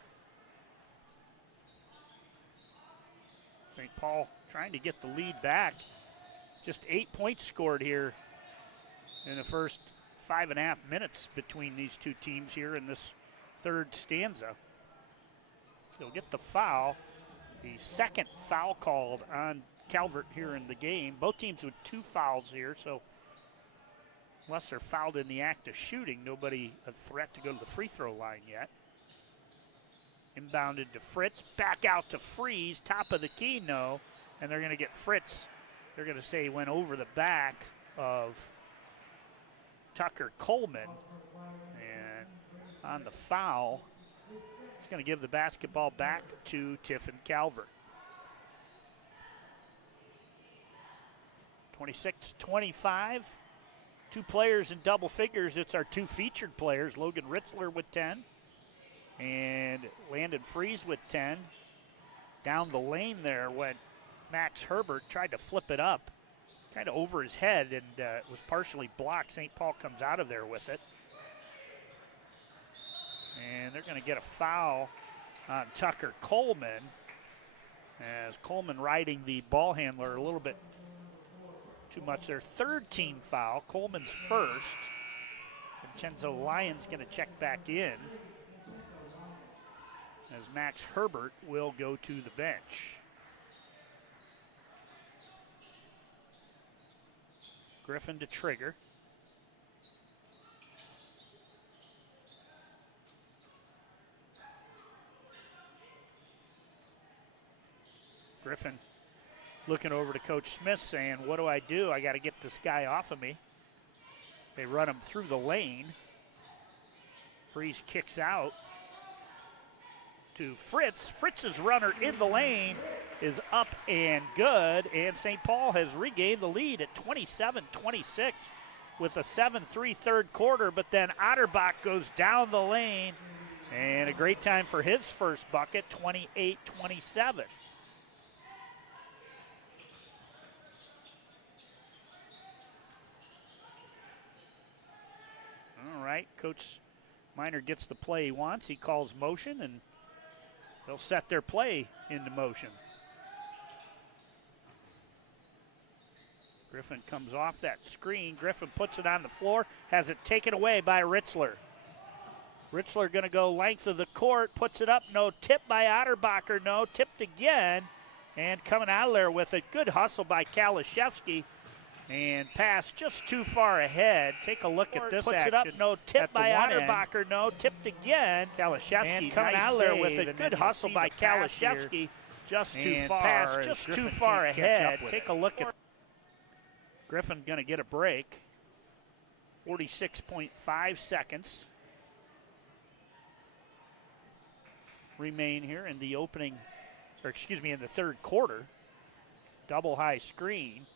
St. Paul trying to get the lead back. Just 8 points scored here in the first 5.5 minutes between these two teams here in this third stanza. He'll get the foul. The second foul called on Calvert here in the game. Both teams with 2 fouls here, so unless they're fouled in the act of shooting, nobody a threat to go to the free throw line yet. Inbounded to Fritz, back out to Freeze, top of the key, no. And they're going to get Fritz. They're going to say he went over the back of Tucker Coleman. And on the foul, it's going to give the basketball back to Tiffin Calvert. 26-25. 2 players in double figures. It's our 2 featured players, Logan Ritzler with 10 and Landon Freeze with 10. Down the lane there went Max Herbert, tried to flip it up, kind of over his head, and was partially blocked. St. Paul comes out of there with it. And they're going to get a foul on Tucker Coleman, as Coleman riding the ball handler a little bit too much. Their third team foul, Coleman's first. Vincenzo Lyons going to check back in, as Max Herbert will go to the bench. Griffin to trigger. Griffin looking over to Coach Smith saying, what do? I got to get this guy off of me. They run him through the lane. Freeze kicks out to Fritz. Fritz's runner in the lane is up and good, and St. Paul has regained the lead at 27-26 with a 7-3 third quarter, but then Otterbach goes down the lane, and a great time for his first bucket, 28-27. All right, Coach Miner gets the play he wants. He calls motion, and they'll set their play into motion. Griffin comes off that screen. Griffin puts it on the floor, has it taken away by Ritzler. Ritzler going to go length of the court, puts it up, no tip by Otterbacher, no, tipped again, and coming out of there with a good hustle by Kalashevsky, and pass just too far ahead. Take a look at this action. Puts it up, no tip by Otterbacher, no, tipped again. Kalashevsky coming out of there with a good hustle by Kalashevsky, just too far. Pass just too far ahead. Take a look at Griffin going to get a break. 46.5 seconds remain here in the opening, or excuse me, in the third quarter. Double high screen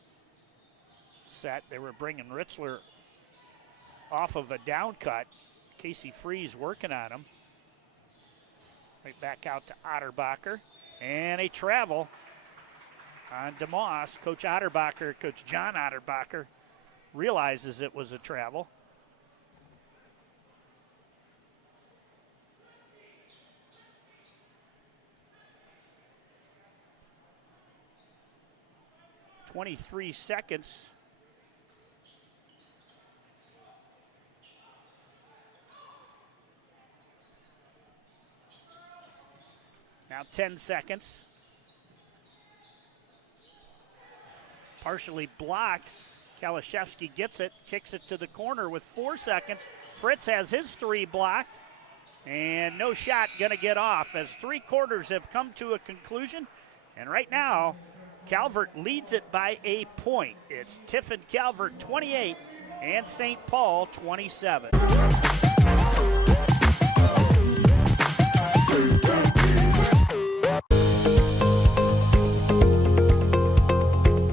set. They were bringing Ritzler off of a down cut. Casey Freeze working on him. Right back out to Otterbacher. And a travel on DeMoss. Coach John Otterbacher, realizes it was a travel. .23 seconds. Now 10 seconds. Partially blocked. Kalashevsky gets it, kicks it to the corner with 4 seconds. Fritz has his three blocked, and no shot going to get off as 3 quarters have come to a conclusion. And right now, Calvert leads it by a point. It's Tiffin Calvert 28 and St. Paul 27.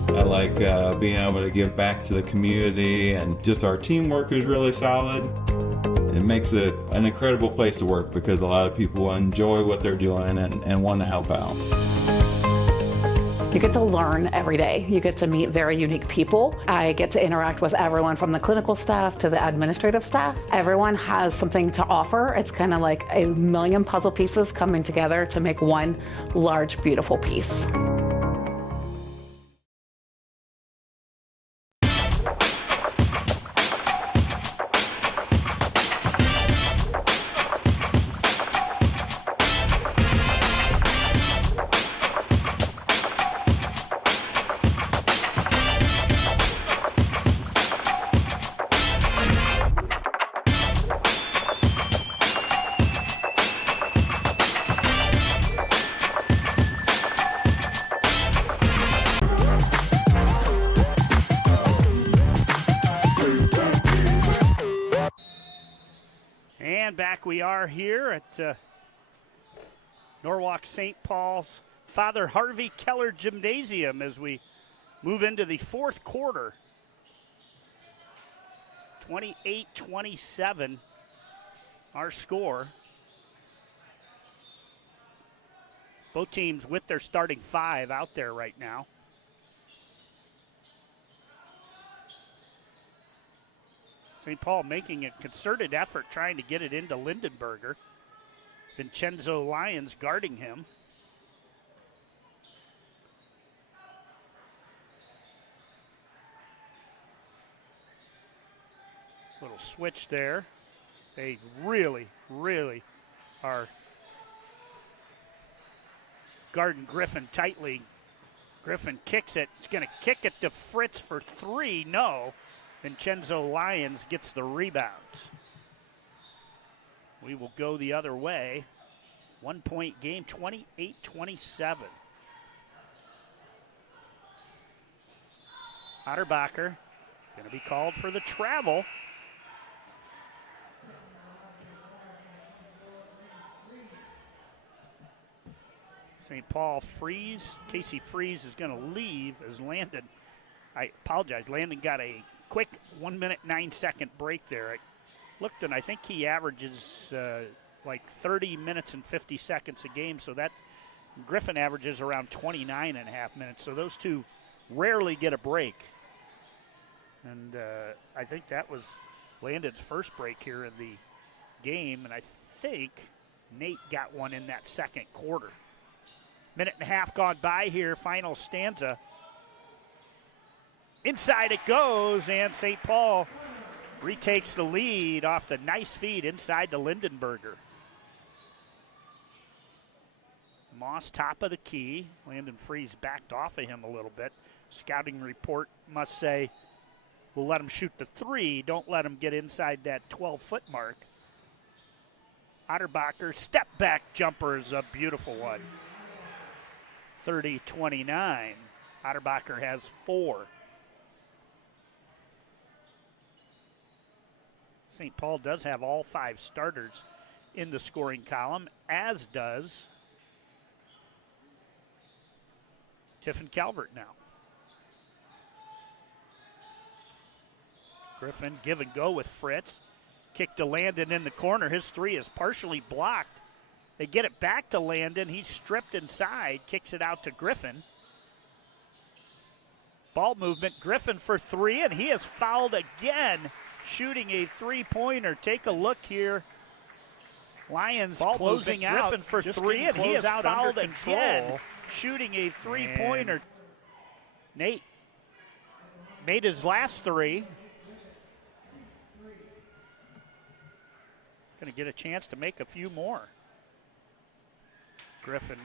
I like being able to give back to the community, and just our teamwork is really solid. It makes it an incredible place to work because a lot of people enjoy what they're doing and want to help out. You get to learn every day. You get to meet very unique people. I get to interact with everyone from the clinical staff to the administrative staff. Everyone has something to offer. It's kind of like a million puzzle pieces coming together to make one large, beautiful piece. Back we are here at Norwalk St Paul's Father Harvey Keller Gymnasium as we move into the fourth quarter. 28-27 our score. Both teams with their starting 5 out there right now. St. Paul making a concerted effort trying to get it into Lindenberger. Vincenzo Lyons guarding him. Little switch there. They really, really are guarding Griffin tightly. Griffin kicks it. He's going to kick it to Fritz for three. No. Vincenzo Lyons gets the rebound. We will go the other way. 1 point game, 28-27. Otterbacher going to be called for the travel. St. Paul Casey Freeze is going to leave as Landon. I apologize. Landon got a quick 1 minute, 9 second break there. I looked and I think he averages like 30 minutes and 50 seconds a game. So that Griffin averages around 29 and a half minutes. So those two rarely get a break. And I think that was Landon's first break here in the game. And I think Nate got one in that second quarter. Minute and a half gone by here, final stanza. Inside it goes, and St. Paul retakes the lead off the nice feed inside the Lindenberger. Moss top of the key. Landon Freeze backed off of him a little bit. Scouting report must say, we'll let him shoot the three. Don't let him get inside that 12-foot mark. Otterbacher step back jumper is a beautiful one. 30-29. Otterbacher has 4. St. Paul does have all 5 starters in the scoring column, as does Tiffin Calvert now. Griffin give and go with Fritz. Kick to Landon in the corner. His three is partially blocked. They get it back to Landon. He's stripped inside, kicks it out to Griffin. Ball movement, Griffin for three, and he is fouled again, shooting a three-pointer. Take a look here. Lions ball closing out. Griffin for three, and he is fouled again, shooting a three-pointer. Nate made his last three. Going to get a chance to make a few more. Griffin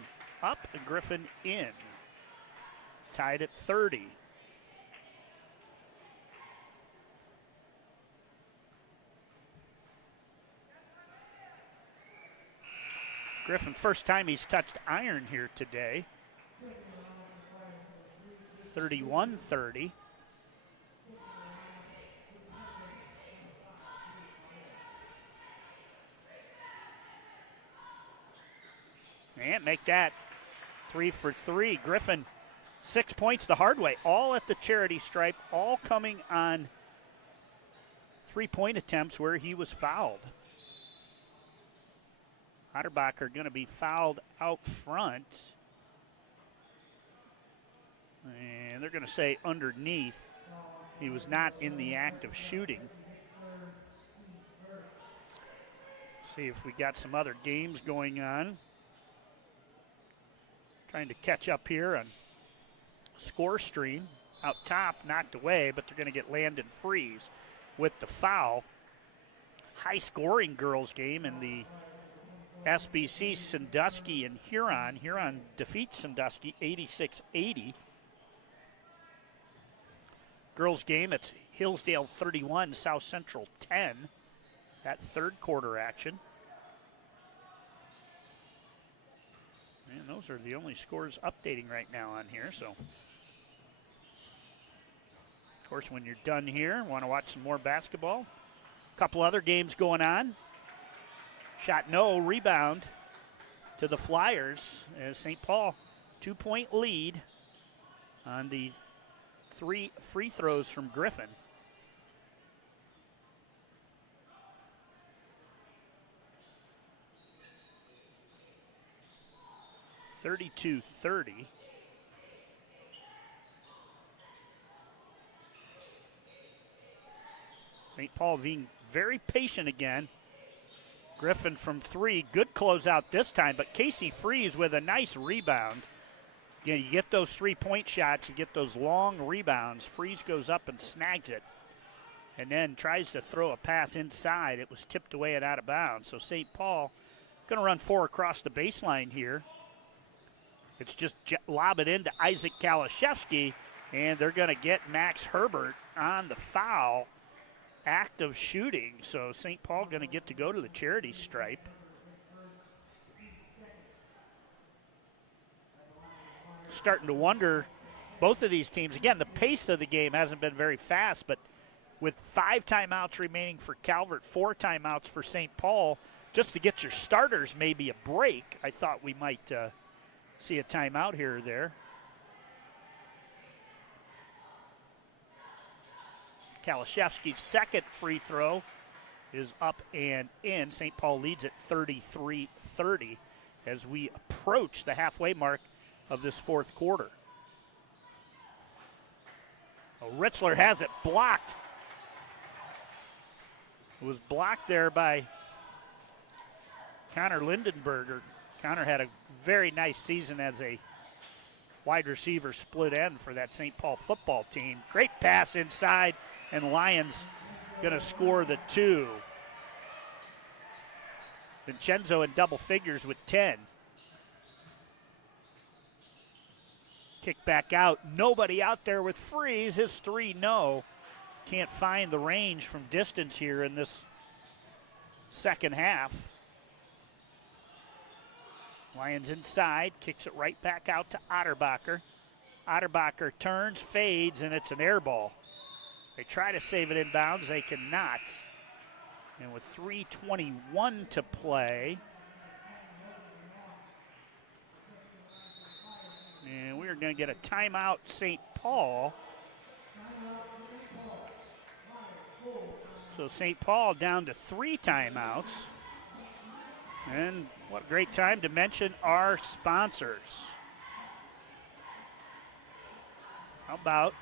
up and Griffin in. Tied at 30. Griffin, first time he's touched iron here today. 31-30. And make that 3 for 3. Griffin, 6 points the hard way, all at the charity stripe, all coming on three-point attempts where he was fouled. Otterbacher going to be fouled out front. And they're going to say underneath. He was not in the act of shooting. See if we got some other games going on. Trying to catch up here on score stream. Out top, knocked away, but they're going to get Landon Freeze with the foul. High-scoring girls game in the SBC, Sandusky and Huron. Huron defeats Sandusky 86-80. Girls game, it's Hillsdale 31, South Central 10. That third quarter action. And those are the only scores updating right now on here. So, of course, when you're done here, want to watch some more basketball. A couple other games going on. Shot no, rebound to the Flyers as St. Paul 2-point lead on the 3 free throws from Griffin. (32-30). St. Paul being very patient again. Griffin from 3, good closeout this time, but Casey Freeze with a nice rebound. You know, you get those 3-point shots, you get those long rebounds. Freeze goes up and snags it and then tries to throw a pass inside. It was tipped away and out of bounds. So St. Paul going to run 4 across the baseline here. It's just lob it into Isaac Kalashevsky, and they're going to get Max Herbert on the foul. Act of shooting. So St. Paul going to get to go to the charity stripe. Starting to wonder, both of these teams, again, the pace of the game hasn't been very fast, but with 5 timeouts remaining for Calvert, 4 timeouts for St. Paul, just to get your starters maybe a break, I thought we might see a timeout here or there. Kalashevsky's second free throw is up and in. St. Paul leads at 33-30 as we approach the halfway mark of this fourth quarter. Oh, Ritzler has it blocked. It was blocked there by Connor Lindenberger. Connor had a very nice season as a wide receiver split end for that St. Paul football team. Great pass inside, and Lions going to score the 2. Vincenzo in double figures with 10. Kick back out. Nobody out there with Freeze. His 3, no. Can't find the range from distance here in this second half. Lions inside. Kicks it right back out to Otterbacher. Otterbacher turns, fades, and it's an air ball. They try to save it inbounds. They cannot. And with 3:21 to play, and we're going to get a timeout, St. Paul. So St. Paul down to 3 timeouts. And what a great time to mention our sponsors. How about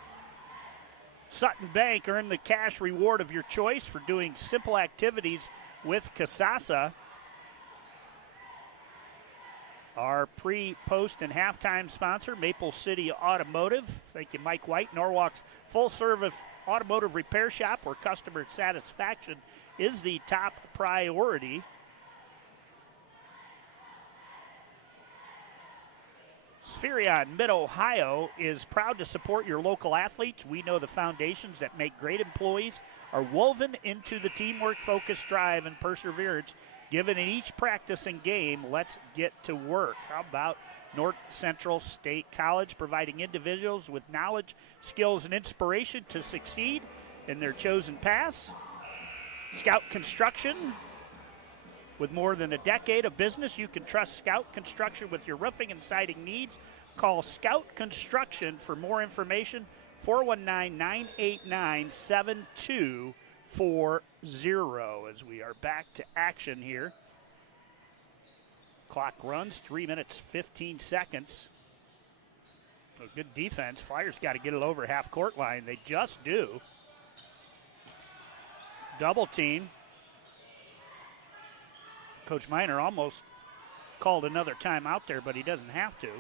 Sutton Bank? Earn the cash reward of your choice for doing simple activities with Kasasa. Our pre, post, and halftime sponsor, Maple City Automotive. Thank you, Mike White. Norwalk's full-service automotive repair shop where customer satisfaction is the top priority. Spherion Mid-Ohio is proud to support your local athletes. We know the foundations that make great employees are woven into the teamwork, focus, drive, and perseverance given in each practice and game. Let's get to work. How about North Central State College, providing individuals with knowledge, skills, and inspiration to succeed in their chosen paths? Scout Construction. With more than a decade of business, you can trust Scout Construction with your roofing and siding needs. Call Scout Construction for more information, 419-989-7240, as we are back to action here. Clock runs 3 minutes, 15 seconds. So good defense. Flyers got to get it over half-court line. They just do. Double team. Coach Miner almost called another timeout there, but he doesn't have to.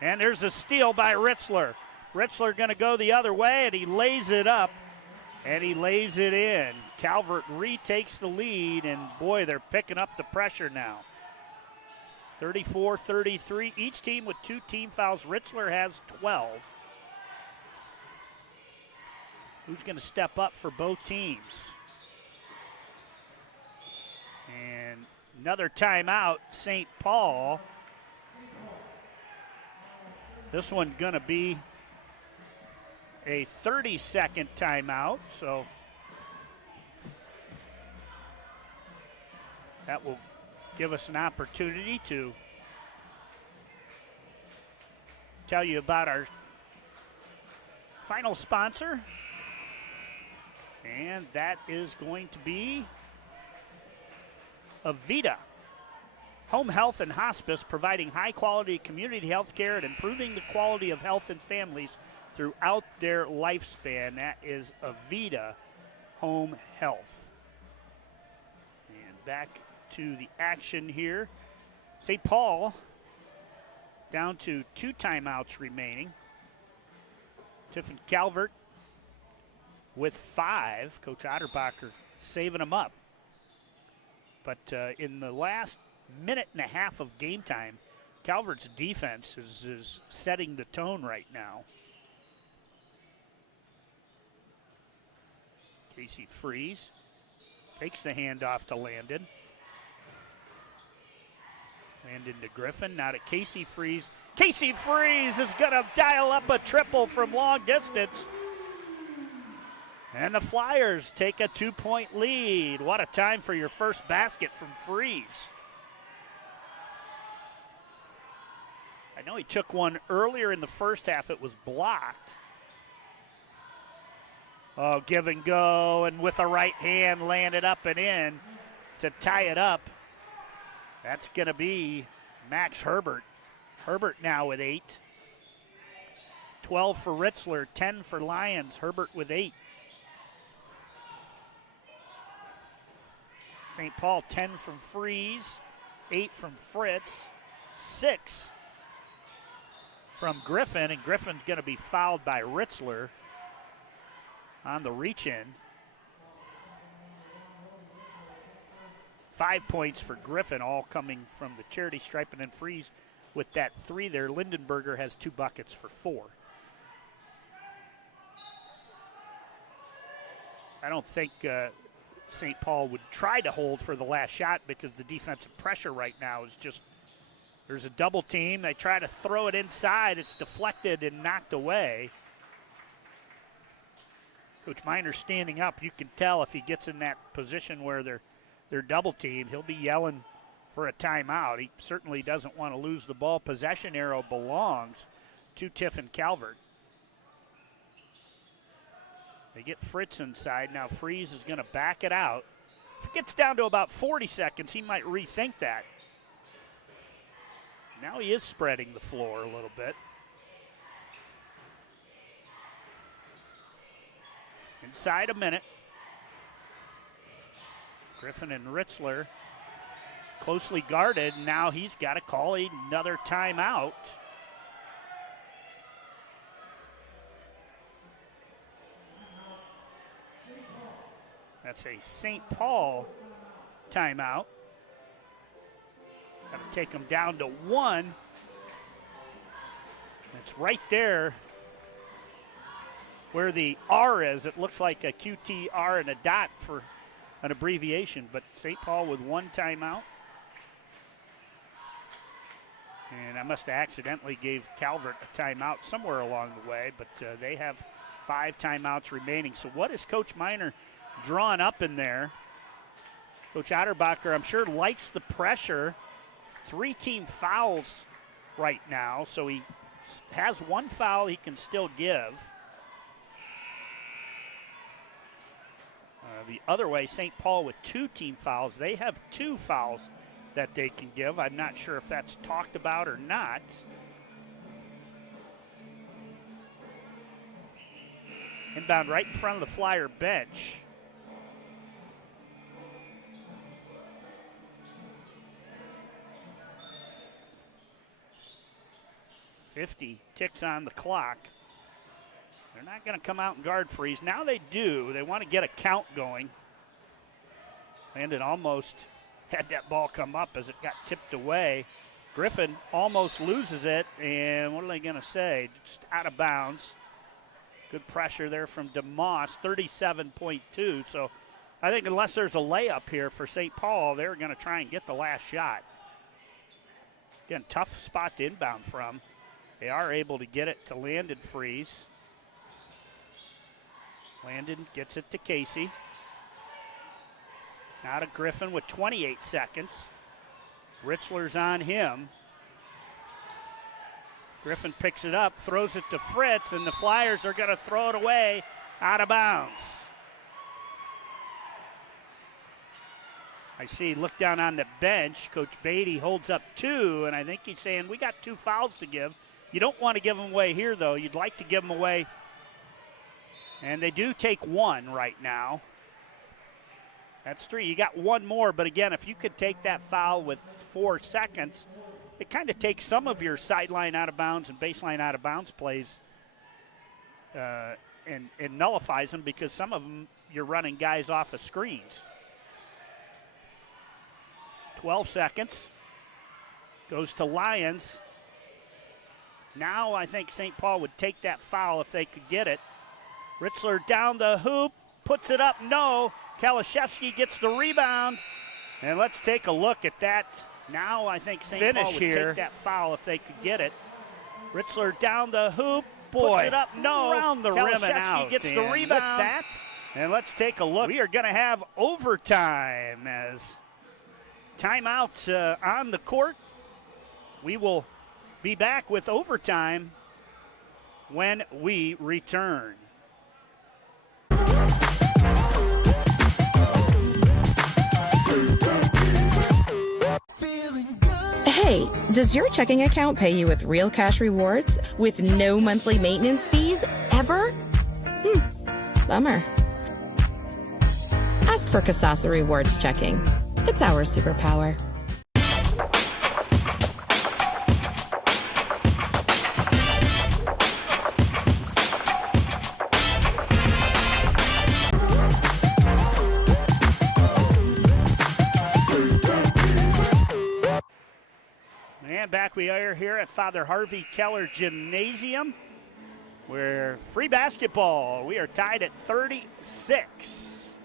And there's a steal by Ritzler. Ritzler going to go the other way, and he lays it up, and he lays it in. Calvert retakes the lead, and boy, they're picking up the pressure now. 34-33, each team with 2 team fouls. Ritzler has 12. Who's going to step up for both teams? And another timeout, St. Paul. This one going to be a 30-second timeout, so that will give us an opportunity to tell you about our final sponsor, and that is going to be Avita. Home health and hospice, providing high-quality community health care and improving the quality of health in families throughout their lifespan. That is Avita. home health. And back to the action here. St. Paul down to 2 timeouts remaining. Tiffin Calvert with 5. Coach Otterbacher saving them up. But in the last minute and a half of game time, Calvert's defense is setting the tone right now. Casey Freeze fakes the handoff to Landon. Landon to Griffin, now to Casey Freeze. Casey Freeze is going to dial up a triple from long distance. And the Flyers take a 2-point lead. What a time for your first basket from Freeze. I know he took one earlier in the first half. It was blocked. Oh, give and go, and with a right hand landed up and in to tie it up. That's going to be Max Herbert. Herbert now with 8. 12 for Ritzler, 10 for Lions. Herbert with 8. St. Paul 10 from Freeze, 8 from Fritz, 6 from Griffin, and Griffin's going to be fouled by Ritzler on the reach-in. 5 points for Griffin, all coming from the charity stripe, and then Freeze with that 3 there. Lindenberger has 2 buckets for 4. I don't think St. Paul would try to hold for the last shot because the defensive pressure right now is just, there's a double team. They try to throw it inside. It's deflected and knocked away. Coach Miner standing up. You can tell if he gets in that position where they're double team, he'll be yelling for a timeout. He certainly doesn't want to lose the ball. Possession arrow belongs to Tiffin Calvert. They get Fritz inside. Now Freeze is going to back it out. If it gets down to about 40 seconds, he might rethink that. Now he is spreading the floor a little bit. Inside a minute. Griffin and Ritzler closely guarded. Now he's got to call another timeout. That's a St. Paul timeout. Got to take them down to 1. It's right there where the R is. It looks like a QTR and a dot for an abbreviation, but St. Paul with 1 timeout. And I must have accidentally gave Calvert a timeout somewhere along the way, but they have 5 timeouts remaining. So what is Coach Miner drawn up in there? Coach Otterbacher, I'm sure, likes the pressure. 3 team fouls right now, so he has 1 foul he can still give. The other way, St. Paul with 2 team fouls. They have 2 fouls that they can give. I'm not sure if that's talked about or not. Inbound right in front of the Flyer bench. .50 ticks on the clock. They're not going to come out and guard Freeze. Now they do. They want to get a count going. Landon almost had that ball come up as it got tipped away. Griffin almost loses it, and what are they going to say? Just out of bounds. Good pressure there from DeMoss, 37.2. So I think unless there's a layup here for St. Paul, they're going to try and get the last shot. Again, tough spot to inbound from. They are able to get it to Landon Freeze. Landon gets it to Casey. Now to Griffin with 28 seconds. Ritzler's on him. Griffin picks it up, throws it to Fritz, and the Flyers are going to throw it away out of bounds. I see, look down on the bench. Coach Beatty holds up 2, and I think he's saying, we got 2 fouls to give. You don't want to give them away here, though. You'd like to give them away. And they do take 1 right now. That's 3. You got one more, but again, if you could take that foul with 4 seconds, it kind of takes some of your sideline out of bounds and baseline out of bounds plays and nullifies them, because some of them you're running guys off of screens. 12 seconds. Goes to Lions. Now I think St. Paul would take that foul if they could get it. Ritzler down the hoop, puts it up, no. Kalashevsky gets the rebound. And let's take a look at that. Now I think St. Paul would take that foul if they could get it. Ritzler down the hoop, puts it up, no. Around the rim and out. Gets the rebound. With that, and let's take a look. We are going to have overtime as timeout on the court. We will be back with overtime when we return. Hey, does your checking account pay you with real cash rewards with no monthly maintenance fees ever? Bummer. Ask for Kasasa Rewards Checking. It's our superpower. And back we are here at Father Harvey Keller Gymnasium. We're free basketball. We are tied at 36.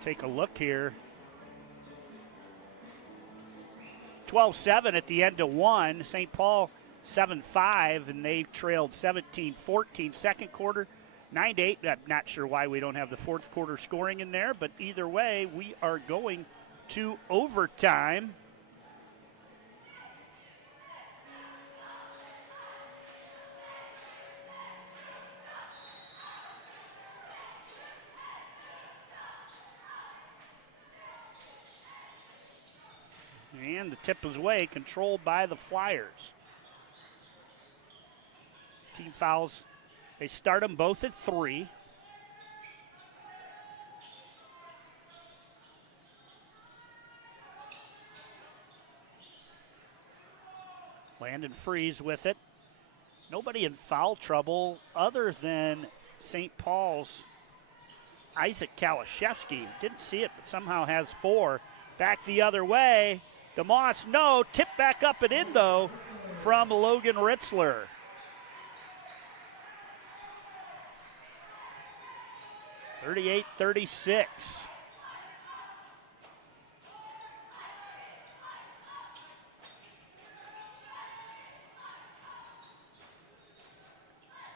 Take a look here. 12-7 at the end of 1. St. Paul 7-5, and they trailed 17-14 second quarter. 9-8. I'm not sure why we don't have the fourth quarter scoring in there, but either way, we are going to overtime. And the tip is away, controlled by the Flyers. Team fouls, they start them both at 3. Landon Freeze with it. Nobody in foul trouble other than St. Paul's Isaac Kalashevsky. Didn't see it, but somehow has 4. Back the other way. DeMoss, no. Tip back up and in, though, from Logan Ritzler. (38-36).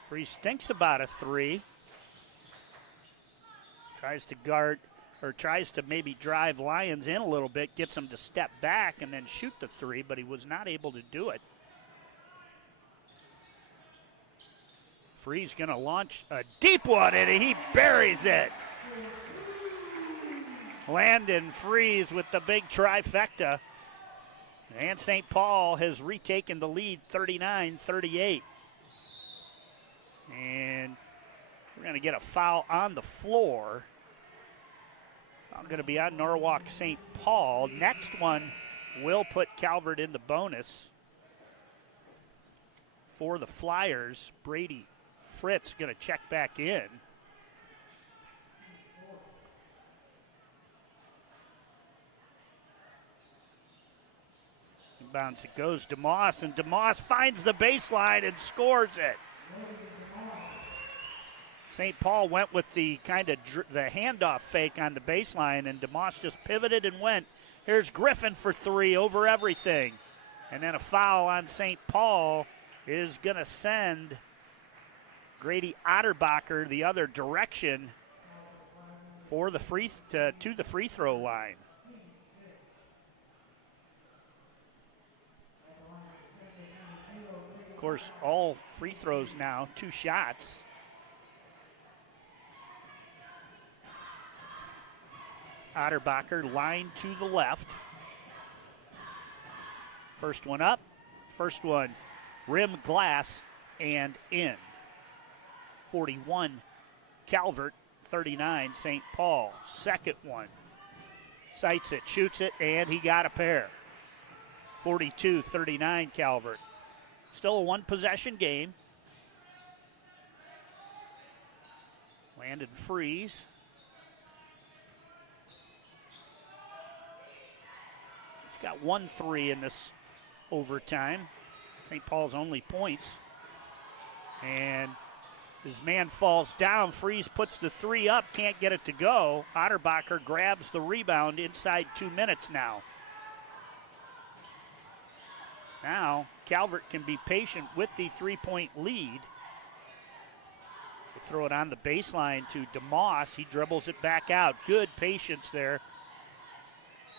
Freeze thinks about a 3. Tries to guard, or tries to maybe drive Lions in a little bit, gets them to step back and then shoot the 3, but he was not able to do it. Freeze going to launch a deep one, and he buries it. Landon Freeze with the big trifecta. And St. Paul has retaken the lead 39-38. And we're going to get a foul on the floor. I'm going to be on Norwalk St. Paul. Next one will put Calvert in the bonus for the Flyers. Brady Fritz going to check back in. Inbounds it goes to Moss, and DeMoss finds the baseline and scores it. St. Paul went with the kind of the handoff fake on the baseline, and DeMoss just pivoted and went. Here's Griffin for 3 over everything. And then a foul on St. Paul is going to send Grady Otterbacher the other direction for the to the free throw line. Of course, all free throws now, 2 shots. Otterbacher line to the left. First one up, first one rim glass and in. 41 Calvert, 41-39 St. Paul. Second one. Sights it, shoots it, and he got a pair. 42-39 Calvert. Still a one-possession game. Landon Freeze. He's got 1 3 in this overtime. St. Paul's only points. And his man falls down. Freeze puts the 3 up, can't get it to go. Otterbacher grabs the rebound inside 2 minutes now. Now, Calvert can be patient with the 3-point lead. They throw it on the baseline to DeMoss. He dribbles it back out. Good patience there.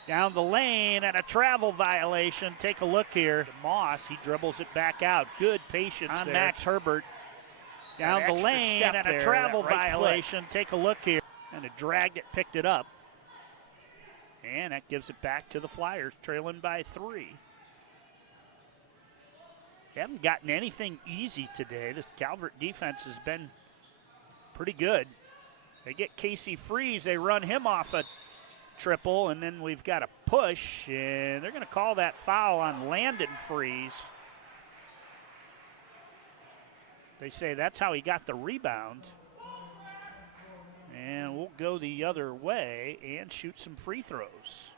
Down the lane and a travel violation. Take a look here. DeMoss, he dribbles it back out. Good patience on there. Max Herbert. Down the lane and a travel violation. Take a look here. And it dragged it, picked it up. And that gives it back to the Flyers, trailing by 3. They haven't gotten anything easy today. This Calvert defense has been pretty good. They get Casey Freeze. They run him off a triple, and then we've got a push, and they're going to call that foul on Landon Freeze. They say that's how he got the rebound. And we'll go the other way and shoot some free throws.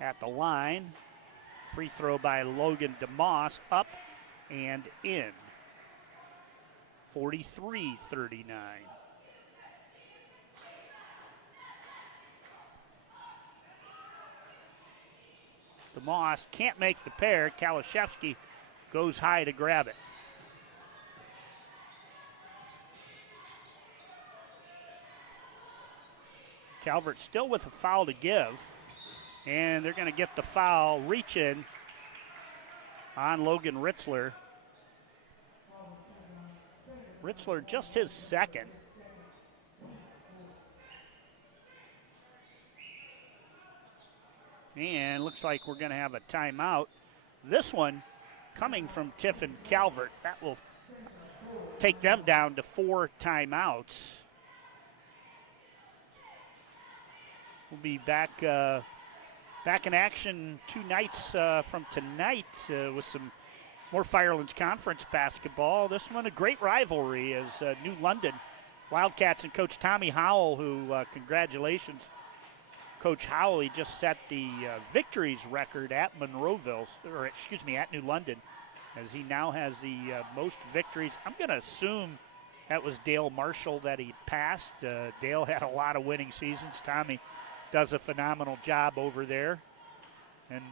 At the line, free throw by Logan DeMoss, up and in. 43-39. DeMoss can't make the pair. Kalashevsky goes high to grab it. Calvert still with a foul to give. And they're going to get the foul, reach in on Logan Ritzler. Ritzler just his second. And looks like we're going to have a timeout. This one coming from Tiffin Calvert. That will take them down to 4 timeouts. We'll be back in action 2 nights from tonight with some more Firelands Conference basketball. This one a great rivalry as New London Wildcats and Coach Tommy Howell, who congratulations, Coach Howell. He just set the victories record at Monroeville, or excuse me, at New London, as he now has the most victories. I'm going to assume that was Dale Marshall that he passed. Dale had a lot of winning seasons. Tommy does a phenomenal job over there. And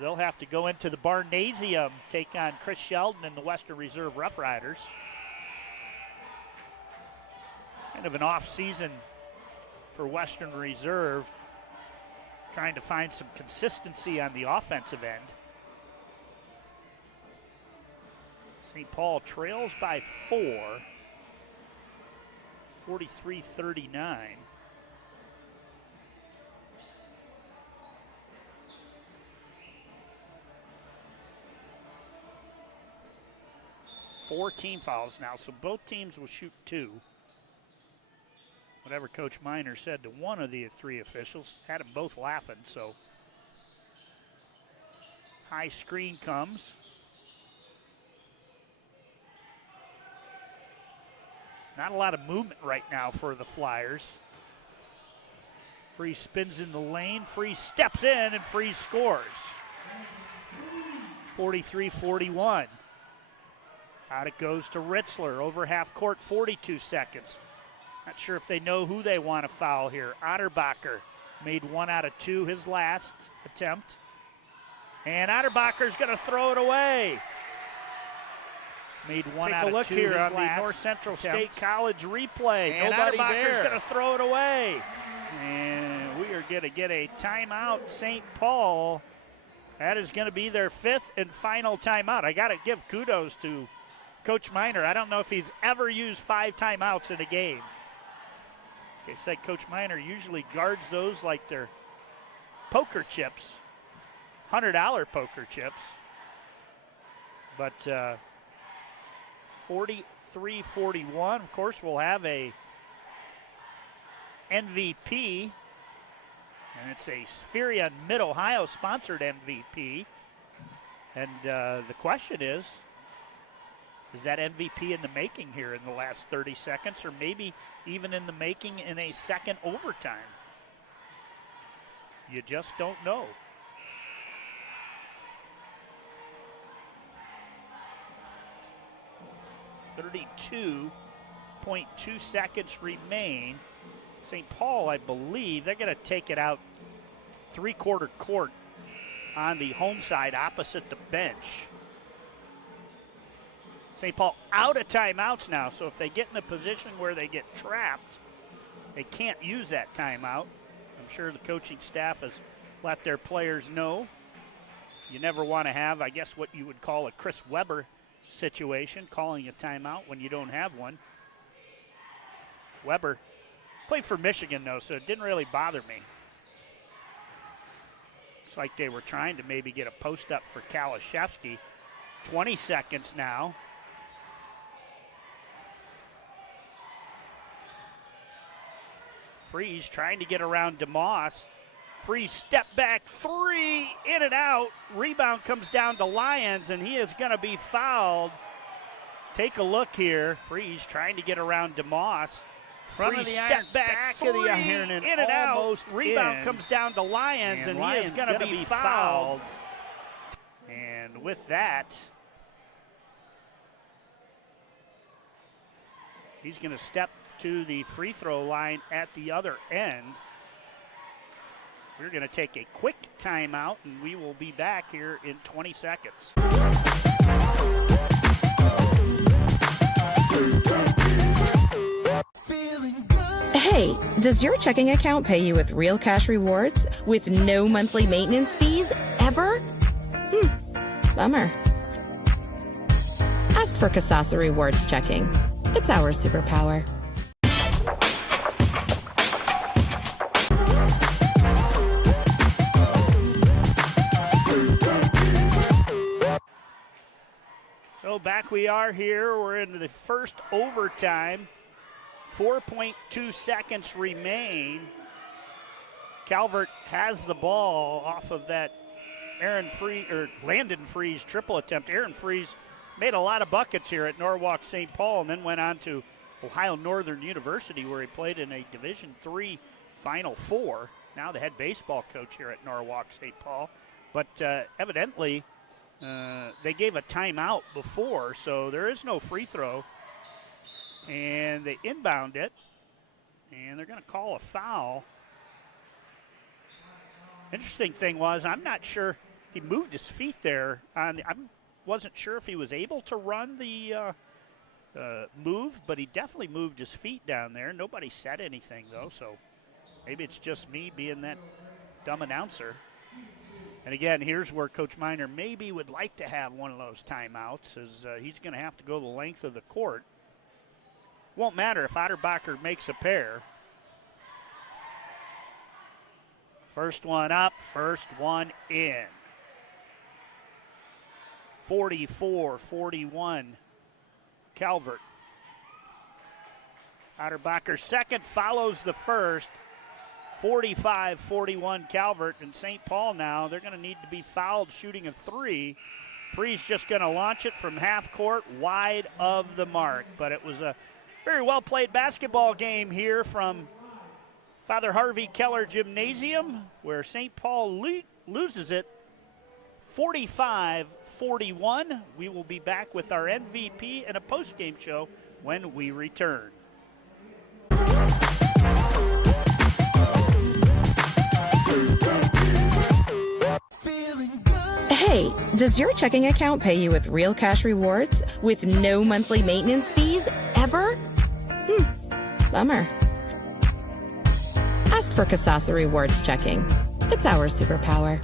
they'll have to go into the Barnasium, take on Chris Sheldon and the Western Reserve Rough Riders. Kind of an off season for Western Reserve, trying to find some consistency on the offensive end. St. Paul trails by 4, 43-39. Four team fouls now, so both teams will shoot 2. Whatever Coach Miner said to one of the 3 officials had them both laughing, so. High screen comes. Not a lot of movement right now for the Flyers. Freeze spins in the lane, Freeze steps in, and Freeze scores. 43-41. Out it goes to Ritzler, over half court, 42 seconds. Not sure if they know who they want to foul here. Otterbacher made 1 out of 2, his last attempt. And Otterbacher's going to throw it away. Made 1 out of 2. Take a look here on the North Central State College replay. And nobody Otterbacher's going to throw it away. And we are going to get a timeout, St. Paul. That is going to be their 5th and final timeout. I got to give kudos to Coach Miner, I don't know if he's ever used 5 timeouts in a game. They said Coach Miner usually guards those like they're poker chips, $100 poker chips. But 43-41, of course, we'll have a MVP, and it's a Spherion Mid-Ohio sponsored MVP. And the question is that MVP in the making here in the last 30 seconds, or maybe even in the making in a second overtime? You just don't know. .2 seconds remain. St. Paul, I believe, they're going to take it out 3/4 court on the home side opposite the bench. St. Paul out of timeouts now, so if they get in a position where they get trapped, they can't use that timeout. I'm sure the coaching staff has let their players know. You never want to have, I guess, what you would call a Chris Webber situation, calling a timeout when you don't have one. Webber played for Michigan, though, so it didn't really bother me. Looks like they were trying to maybe get a post up for Kalashevsky. 20 seconds now. Freeze trying to get around DeMoss. Freeze step back 3, in and out. Rebound comes down to Lyons, and he is going to be fouled. Take a look here. Freeze trying to get around DeMoss. Front of the step iron, back, of the three, iron, and in and almost out. Rebound in. comes down to Lyons, and he is going to be fouled. And with that, he's going to step to the free throw line at the other end. We're going to take a quick timeout, and we will be back here in 20 seconds. Hey, does your checking account pay you with real cash rewards with no monthly maintenance fees ever? Bummer. Ask for Kasasa Rewards Checking. It's our superpower. So back we are here. We're into the first overtime. 4.2 seconds remain. Calvert has the ball off of that Landon Freeze triple attempt. Aaron Freeze made a lot of buckets here at Norwalk St. Paul and then went on to Ohio Northern University, where he played in a Division III Final Four. Now the head baseball coach here at Norwalk St. Paul. But evidently they gave a timeout before, so there is no free throw. And they inbound it, and they're going to call a foul. Interesting thing was, I'm not sure, he moved his feet there. I wasn't sure if he was able to run the move, but he definitely moved his feet down there. Nobody said anything, though, so maybe it's just me being that dumb announcer. And again, here's where Coach Miner maybe would like to have one of those timeouts, as he's going to have to go the length of the court. Won't matter if Otterbacher makes a pair. First one up, first one in. 44-41, Calvert. Otterbacher second, follows the first. 45-41, Calvert. And St. Paul now, they're going to need to be fouled shooting a 3. Free's just going to launch it from half court, wide of the mark. But it was a very well-played basketball game here from Father Harvey Keller Gymnasium, where St. Paul loses it 45-41. We will be back with our MVP and a post-game show when we return. Hey, does your checking account pay you with real cash rewards with no monthly maintenance fees ever? Bummer. Ask for Kasasa Rewards Checking. It's our superpower.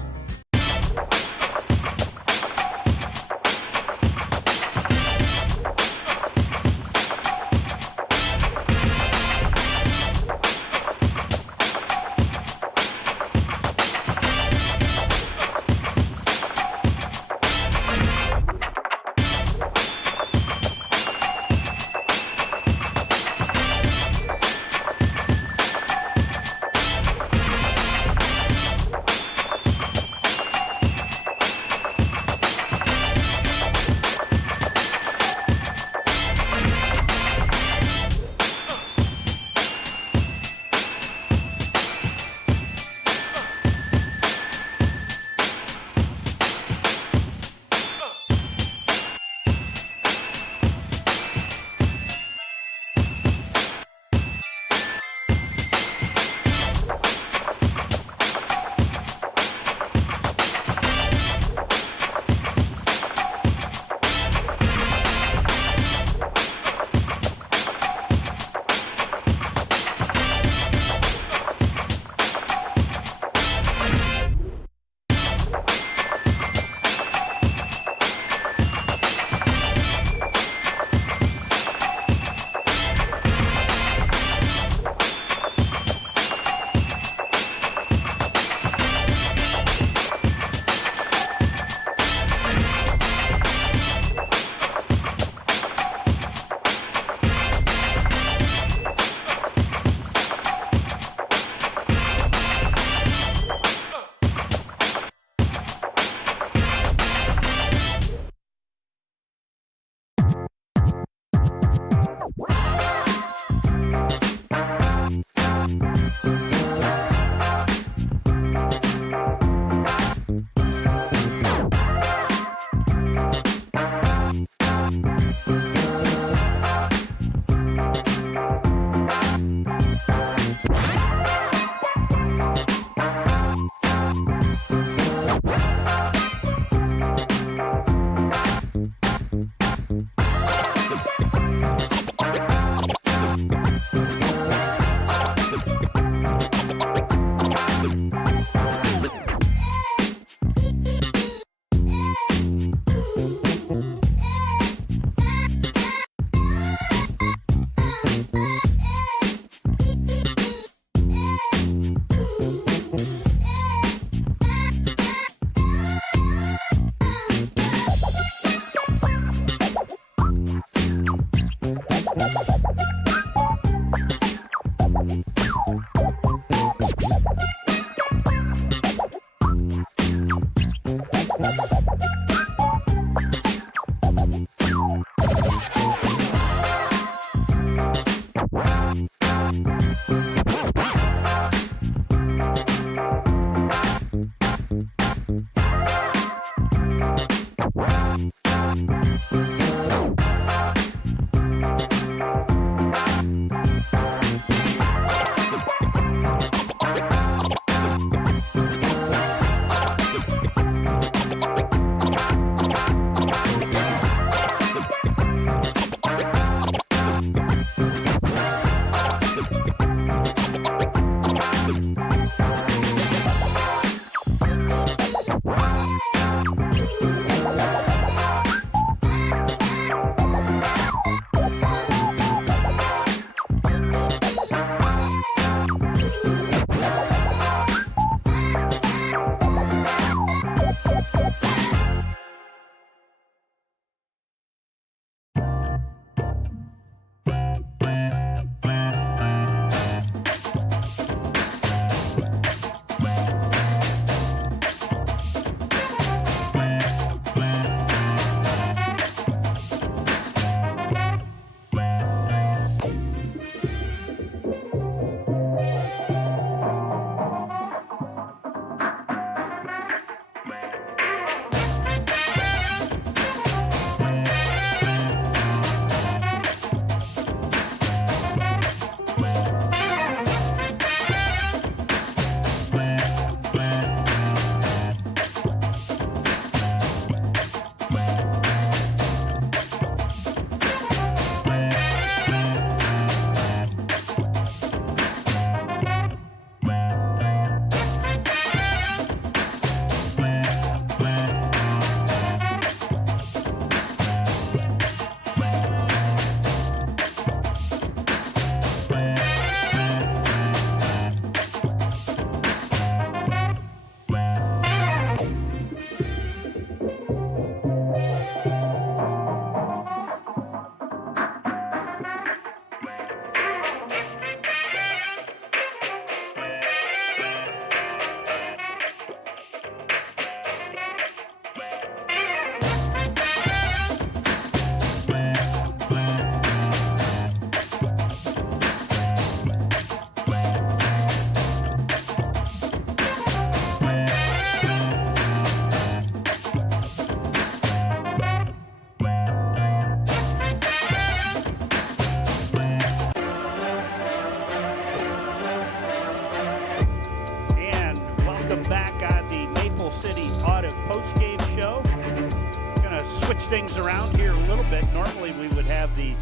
Things around here a little bit. Normally we would have the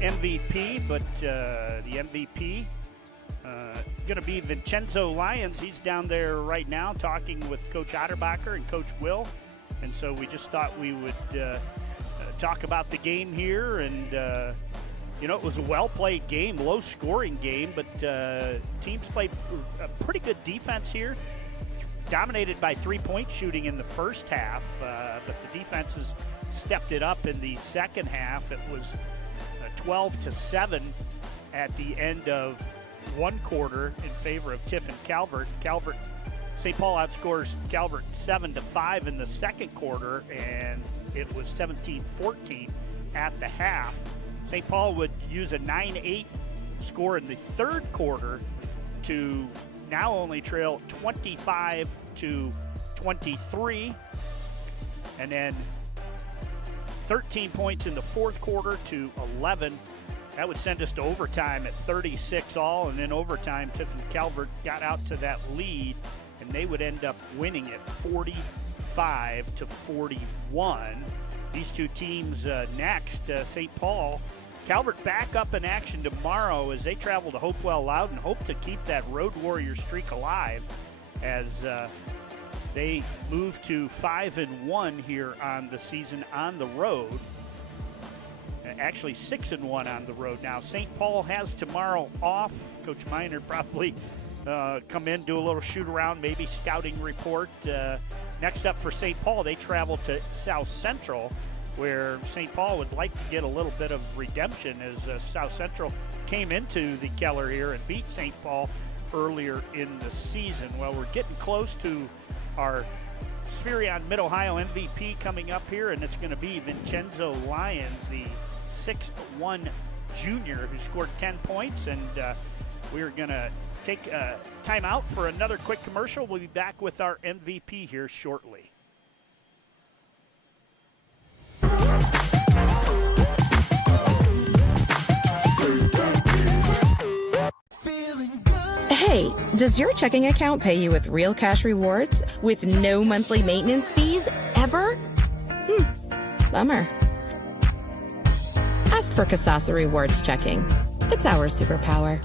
MVP, but the MVP going to be Vincenzo Lyons. He's down there right now talking with Coach Otterbacher and Coach Will, and so we just thought we would talk about the game here. And it was a well-played game, low-scoring game, but teams played a pretty good defense here. Dominated by three-point shooting in the first half, but the defenses stepped it up in the second half. It was 12-7 at the end of one quarter in favor of Tiffin Calvert. St. Paul outscores Calvert 7-5 in the second quarter, and it was 17-14 at the half. St. Paul would use a 9-8 score in the third quarter to now only trail 25-23, and then 13 points in the fourth quarter to 11. That would send us to overtime at 36 all, and then overtime, Tiffin Calvert got out to that lead, and they would end up winning it 45-41. These two teams next, St. Paul. Calvert back up in action tomorrow as they travel to Hopewell Loudon, hope to keep that Road Warrior streak alive as they move to 5-1 here on the season on the road. Actually 6-1 on the road now. St. Paul has tomorrow off. Coach Miner probably come in, do a little shoot around, maybe scouting report. Next up for St. Paul, they travel to South Central, where St. Paul would like to get a little bit of redemption as South Central came into the Keller here and beat St. Paul earlier in the season. Well, we're getting close to our Spherion Mid-Ohio MVP coming up here, and it's going to be Vincenzo Lyons, the 6'1 junior who scored 10 points. And we're going to take a timeout for another quick commercial. We'll be back with our MVP here shortly. Hey, does your checking account pay you with real cash rewards with no monthly maintenance fees ever? Bummer. Ask for Kasasa Rewards Checking. It's our superpower.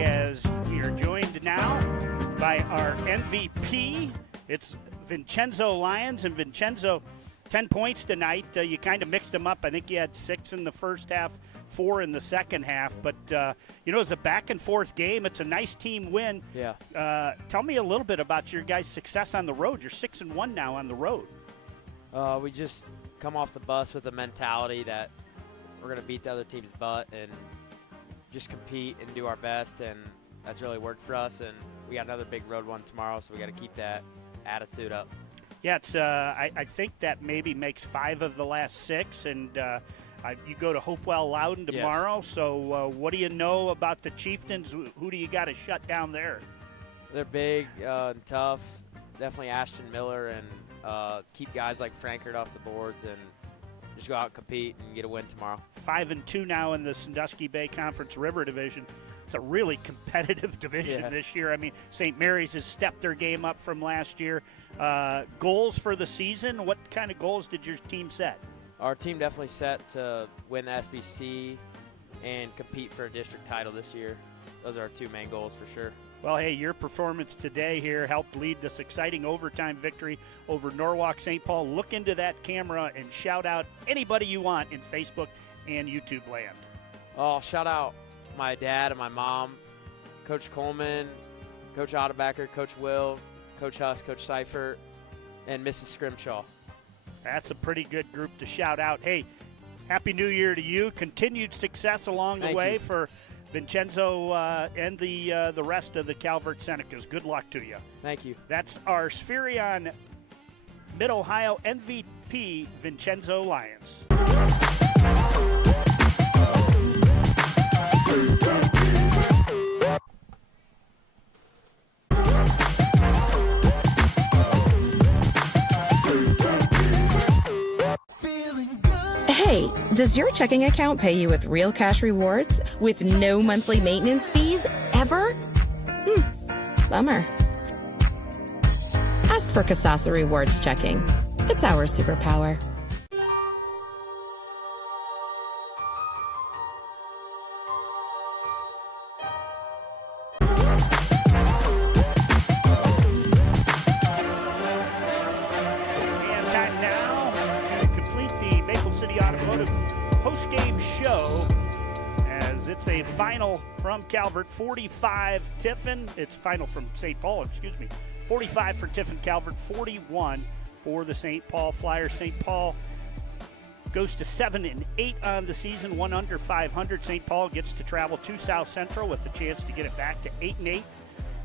as we are joined now by our MVP. It's Vincenzo Lyons, and Vincenzo, 10 points tonight. You kind of mixed them up. I think you had 6 in the first half, 4 in the second half. But, it's a back-and-forth game. It's a nice team win. Yeah. Tell me a little bit about your guys' success on the road. You're 6-1 now on the road. We just come off the bus with a mentality that we're going to beat the other team's butt and just compete and do our best, and that's really worked for us. And we got another big road one tomorrow, so we got to keep that attitude up. Yeah, it's. I think that maybe makes 5 of the last 6, and you go to Hopewell Loudon tomorrow. Yes. So what do you know about the Chieftains? Who do you got to shut down there? They're big and tough. Definitely Ashton Miller, and keep guys like Frankert off the boards, and just go out and compete and get a win tomorrow. 5-2 now in the Sandusky Bay Conference River Division. It's a really competitive division this year. I mean, St. Mary's has stepped their game up from last year. Goals for the season, what kind of goals did your team set? Our team definitely set to win the SBC and compete for a district title this year. Those are our 2 main goals for sure. Well, hey, your performance today here helped lead this exciting overtime victory over Norwalk St. Paul. Look into that camera and shout out anybody you want in Facebook and YouTube land. Oh, shout out my dad and my mom, Coach Coleman, Coach Ottebacker, Coach Will, Coach Huss, Coach Seifert, and Mrs. Scrimshaw. That's a pretty good group to shout out. Hey, Happy New Year to you. Continued success along the way for Vincenzo and the rest of the Calvert Senecas. Good luck to you. Thank you. That's our Spherion Mid-Ohio MVP, Vincenzo Lyons. Hey, does your checking account pay you with real cash rewards with no monthly maintenance fees ever? Bummer. Ask for Kasasa Rewards Checking. It's our superpower. Automotive post-game show, as it's a final from Calvert, 45 Tiffin. It's final from St. Paul, 45 for Tiffin Calvert, 41 for the St. Paul Flyers. St. Paul goes to 7-8 on the season, 1 under 500. St. Paul gets to travel to South Central with a chance to get it back to 8-8.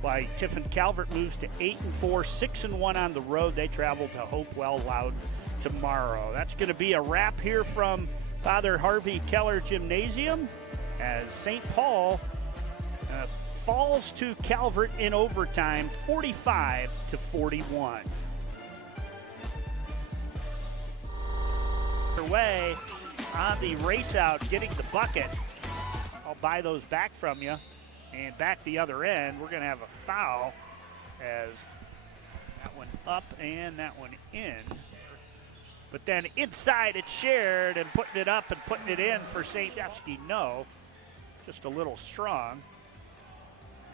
While Tiffin Calvert moves to 8-4, 6-1 on the road. They travel to Hopewell Loudon tomorrow. That's going to be a wrap here from Father Harvey Keller Gymnasium as St. Paul falls to Calvert in overtime, 45-41. Way on the race out, getting the bucket. I'll buy those back from you. And back the other end, we're going to have a foul as that one up and that one in. But then inside it's shared, and putting it up and putting it in for St. Shefsky, no. Just a little strong.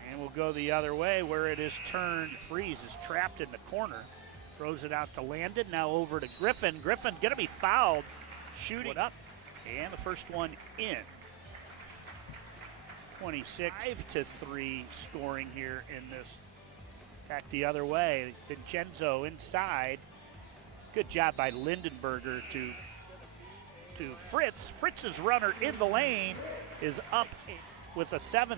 And we'll go the other way where it is turned. Freeze is trapped in the corner. Throws it out to Landon, now over to Griffin. Griffin going to be fouled. Shooting up, and the first one in. 26-3 scoring here in this. Back the other way, Vincenzo inside. Good job by Lindenberger to Fritz. Fritz's runner in the lane is up with a 7th